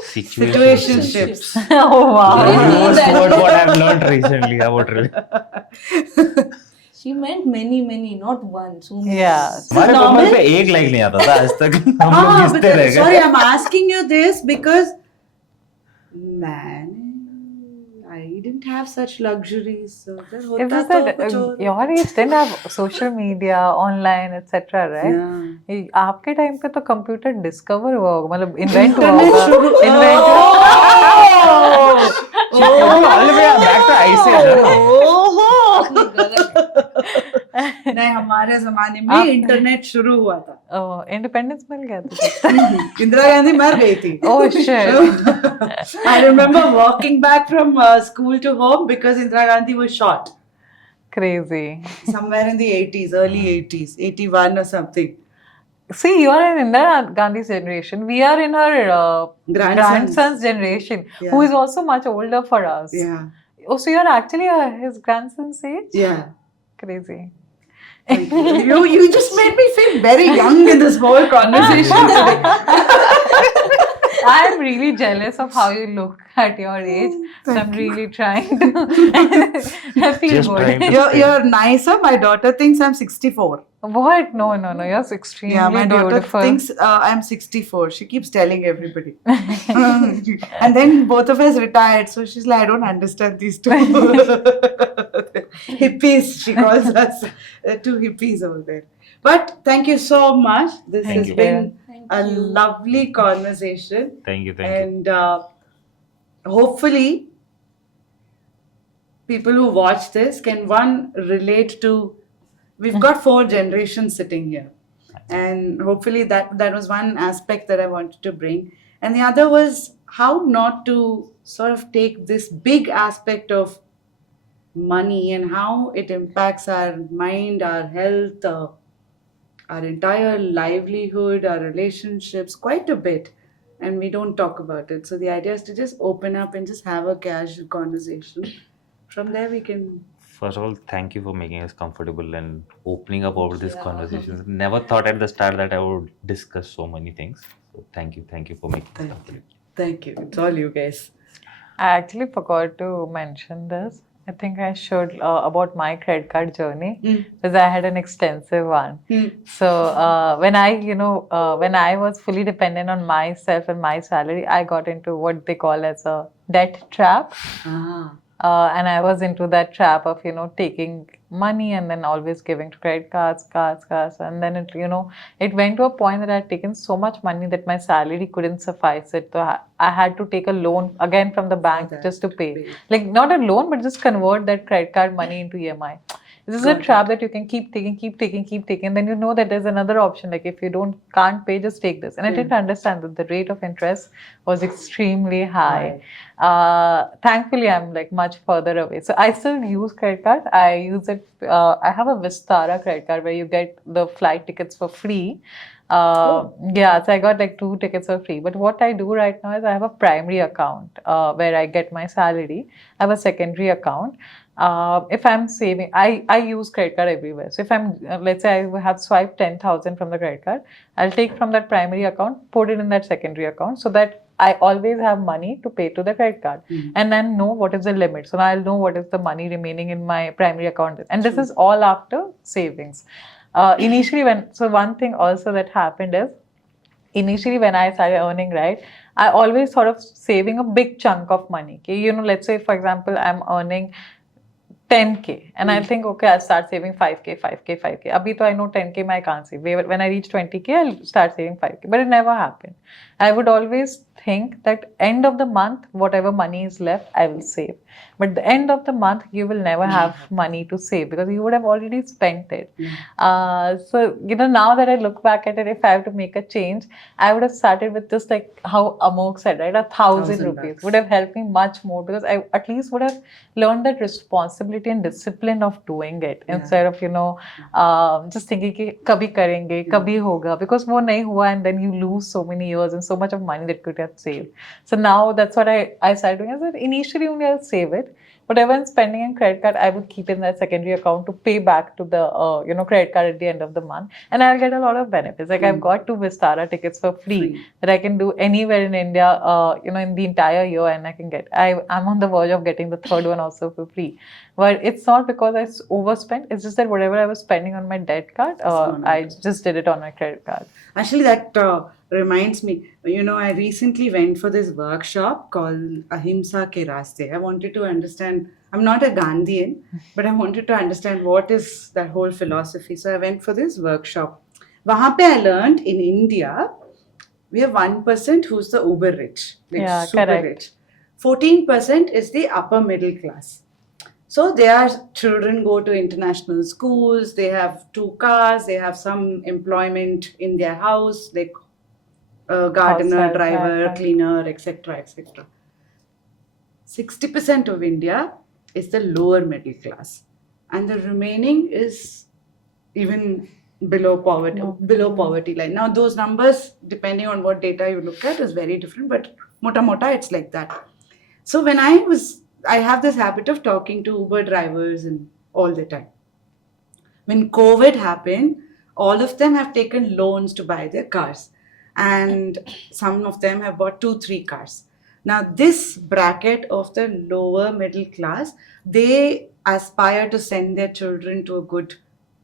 Situationships. Oh wow. Most what I've learned recently about relationship. She meant many, not one. So many. Yeah. हमारे प्रोफाइल पे एक लाइक नहीं आता था आज तक. हम लोग गिनते रह गए. Sorry, I'm asking you this because, man, I didn't have such luxuries. So It's just that your age didn't have social media, online, etc. Right? Yeah. आपके टाइम पे तो कंप्यूटर डिस्कवर हुआ होगा, मतलब इन्वेंट हुआ Internet होगा. शुरू- invent All the way back to Ice Age. नहीं, हमारे जमाने में इंटरनेट शुरू हुआ था. इंडिपेंडेंस मिल गया था. इंदिरा गांधी मर गई थी. Oh shit. I remember walking back from school to home because Indira Gandhi was shot Crazy. somewhere in the 80s, early 80s, 81 or something. See, you are in Indira Gandhi's generation. We are in her grandson's generation, Yeah. who is also much older for us. Yeah. Oh, so you're actually his grandson's age? Yeah. Crazy. You just made me feel very young in this whole conversation today. I'm really jealous of how you look at your age. So I'm really trying to. I feel Just trying good. to- You're nicer. My daughter thinks I'm 64. What? No. You're extremely Yeah, my daughter beautiful. thinks I'm 64. She keeps telling everybody. And then both of us retired. So she's like, I don't understand these two. Hippies, she calls us. Two hippies over there. But thank you so much. This Thank has you. been Thank a you. lovely conversation. Thank you. And hopefully, people who watch this can relate to. We've got 4 generations sitting here, and hopefully that was one aspect that I wanted to bring. And the other was how not to sort of take this big aspect of money and how it impacts our mind, our health, our entire livelihood, our relationships quite a bit. And we don't talk about it. So the idea is to just open up and just have a casual conversation. From there we can. First of all, thank you for making us comfortable and opening up over this Yeah. conversation. Never thought at the start that I would discuss so many things. So thank you for making us comfortable. Thank you. It's all you guys. I actually forgot to mention this. I think I should about my credit card journey because I had an extensive one. So when I was fully dependent on myself and my salary, I got into what they call as a debt trap. And I was into that trap of, taking money and then always giving to credit cards. And then it went to a point that I had taken so much money that my salary couldn't suffice it. So I had to take a loan again from the bank that just to pay. pay. Like, not a loan, but just convert that credit card money into EMI. This is a Got trap that you can keep taking. And then you know that there's another option. Like, if you can't pay, just take this. And I didn't understand that the rate of interest was extremely high. Thankfully, I'm like much further away. So I still use credit card. I use it. I have a Vistara credit card where you get the flight tickets for free. Yeah, so I got like 2 tickets for free. But what I do right now is I have a primary account where I get my salary. I have a secondary account. If I'm saving, I use credit card everywhere. So if I'm, let's say I have swiped 10,000 from the credit card, I'll take from that primary account, put it in that secondary account so that I always have money to pay to the credit card and then know what is the limit. So now I'll know what is the money remaining in my primary account. And this is all after savings. Initially, one thing also that happened is, initially when I started earning, right, I always thought of saving a big chunk of money. Okay? Let's say, for example, I'm earning 10K and I think, okay, I'll start saving 5K. Abhi to I know 10K I can't save. When I reach 20K, I'll start saving 5K. But it never happened. I would always think that end of the month, whatever money is left, I will save. But the end of the month, you will never have money to save because you would have already spent it. So, now that I look back at it, if I have to make a change, I would have started with just like how Amogh said, right? 1,000 rupees bucks. would have helped me much more because I at least would have learned that responsibility and discipline of doing it instead of, just thinking ki kabhi karenge, kabhi hoga, because wo nahi hua and then you lose so many years and so much of money that could have saved. So now that's what I started doing. I said initially only I'll save it. Whatever I'm spending in credit card, I would keep in that secondary account to pay back to the credit card at the end of the month, and I'll get a lot of benefits. Like I've got 2 Vistara tickets for free that I can do anywhere in India, in the entire year, and I can get. I'm on the verge of getting the 3rd one also for free. But it's not because I overspent. It's just that whatever I was spending on my debt card, I just did it on my credit card. Actually, that reminds me, I recently went for this workshop called Ahimsa Ke Raste. I wanted to understand, I'm not a Gandhian, but I wanted to understand what is that whole philosophy. So I went for this workshop. Wahan pe I learned in India, we have 1% who's the uber rich, like super correct. rich. 14% is the upper middle class. So their children go to international schools, they have 2 cars, they have some employment in their house, like a gardener, Housewife, driver, right. cleaner, etc. 60% of India is the lower middle class. And the remaining is even below poverty line. Now those numbers, depending on what data you look at, is very different, but mota it's like that. So when I have this habit of talking to Uber drivers and all the time. When COVID happened, all of them have taken loans to buy their cars. And some of them have bought 2-3 cars. Now, this bracket of the lower middle class, they aspire to send their children to a good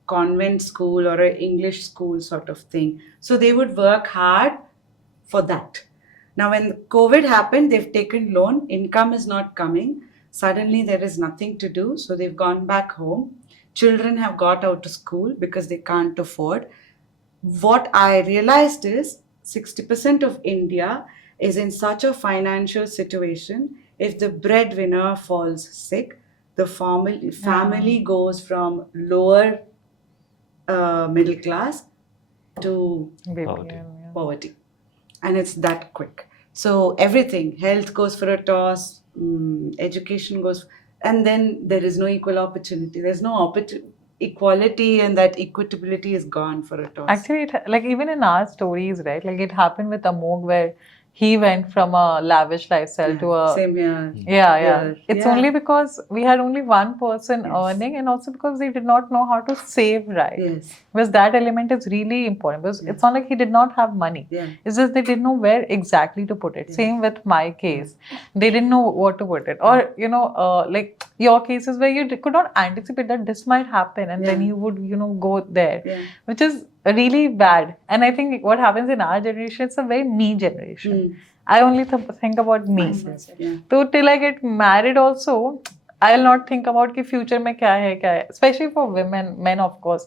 convent school or an English school sort of thing. So they would work hard for that. Now, when COVID happened, they've taken loan, income is not coming. Suddenly, there is nothing to do. So they've gone back home. Children have got out of school because they can't afford. What I realized is 60% of India is in such a financial situation. If the breadwinner falls sick, the family goes from lower middle class to poverty. And it's that quick. So everything, health goes for a toss, education goes, and then there is no equal opportunity. There's no equality, and that equitability is gone for a toss. Actually, like even in our stories, right? Like it happened with Amogh where he went from a lavish lifestyle to a... Same here. Yeah. It's only because we had only one person earning, and also because they did not know how to save right. Yes. Because that element is really important. Because it's not like he did not have money. Yeah. It's just they didn't know where exactly to put it. Same with my case. They didn't know what to put it. Or, like your cases where you could not anticipate that this might happen, and then you would, go there. Which is really bad. And I think what happens in our generation, it's a very me generation. I only think about me. So till I get married also, I'll not think about कि future में क्या है, especially for women, men of course.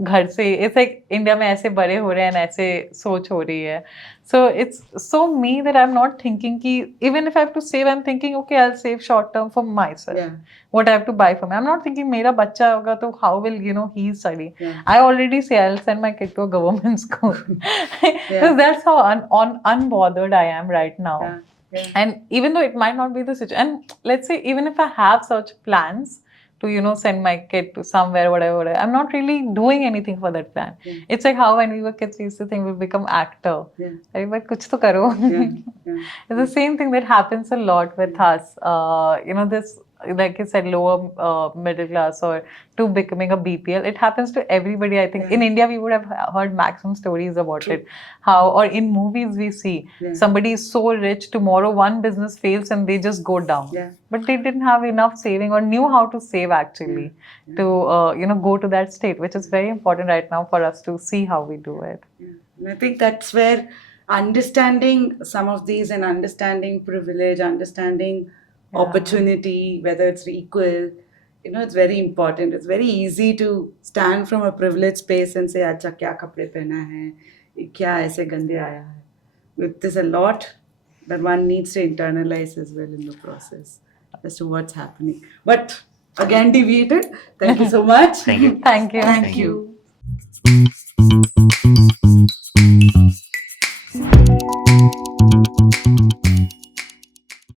घर से it's like India में ऐसे बड़े हो रहे हैं and ऐसे सोच हो रही है. So it's so me that I'm not thinking कि even if I have to save, I'm thinking okay, I'll save short term for myself. Yeah. What I have to buy for me. I'm not thinking मेरा बच्चा होगा तो how will he study? Yeah. I already say I'll send my kid to a government school. Because that's how unbothered I am right now. Yeah. Yeah. And even though it might not be the situation, and let's say even if I have such plans to send my kid to somewhere, whatever, I'm not really doing anything for that plan. Yeah. It's like how when we were kids we used to think we'll become actor. Yeah. Like, but kuch to karo. Yeah. Yeah. It's the same thing that happens a lot with us. This, like you said, lower middle class or to becoming a BPL. It happens to everybody, I think. Yeah. In India, we would have heard maximum stories about True. it. How, or in movies, we see Yeah. somebody is so rich, tomorrow one business fails and they just go down. Yeah. But they didn't have enough saving or knew how to save actually to, go to that state, which is very important right now for us to see how we do it. Yeah. And I think that's where understanding some of these and understanding privilege, understanding opportunity, whether it's equal, it's very important. It's very easy to stand from a privileged space and say, "Acha, kya kapde pehna hai? Kya aise gande aaya hai?" There's a lot that one needs to internalize as well in the process as to what's happening. But again, deviated. Thank you so much. Thank you. Thank you. Thank you.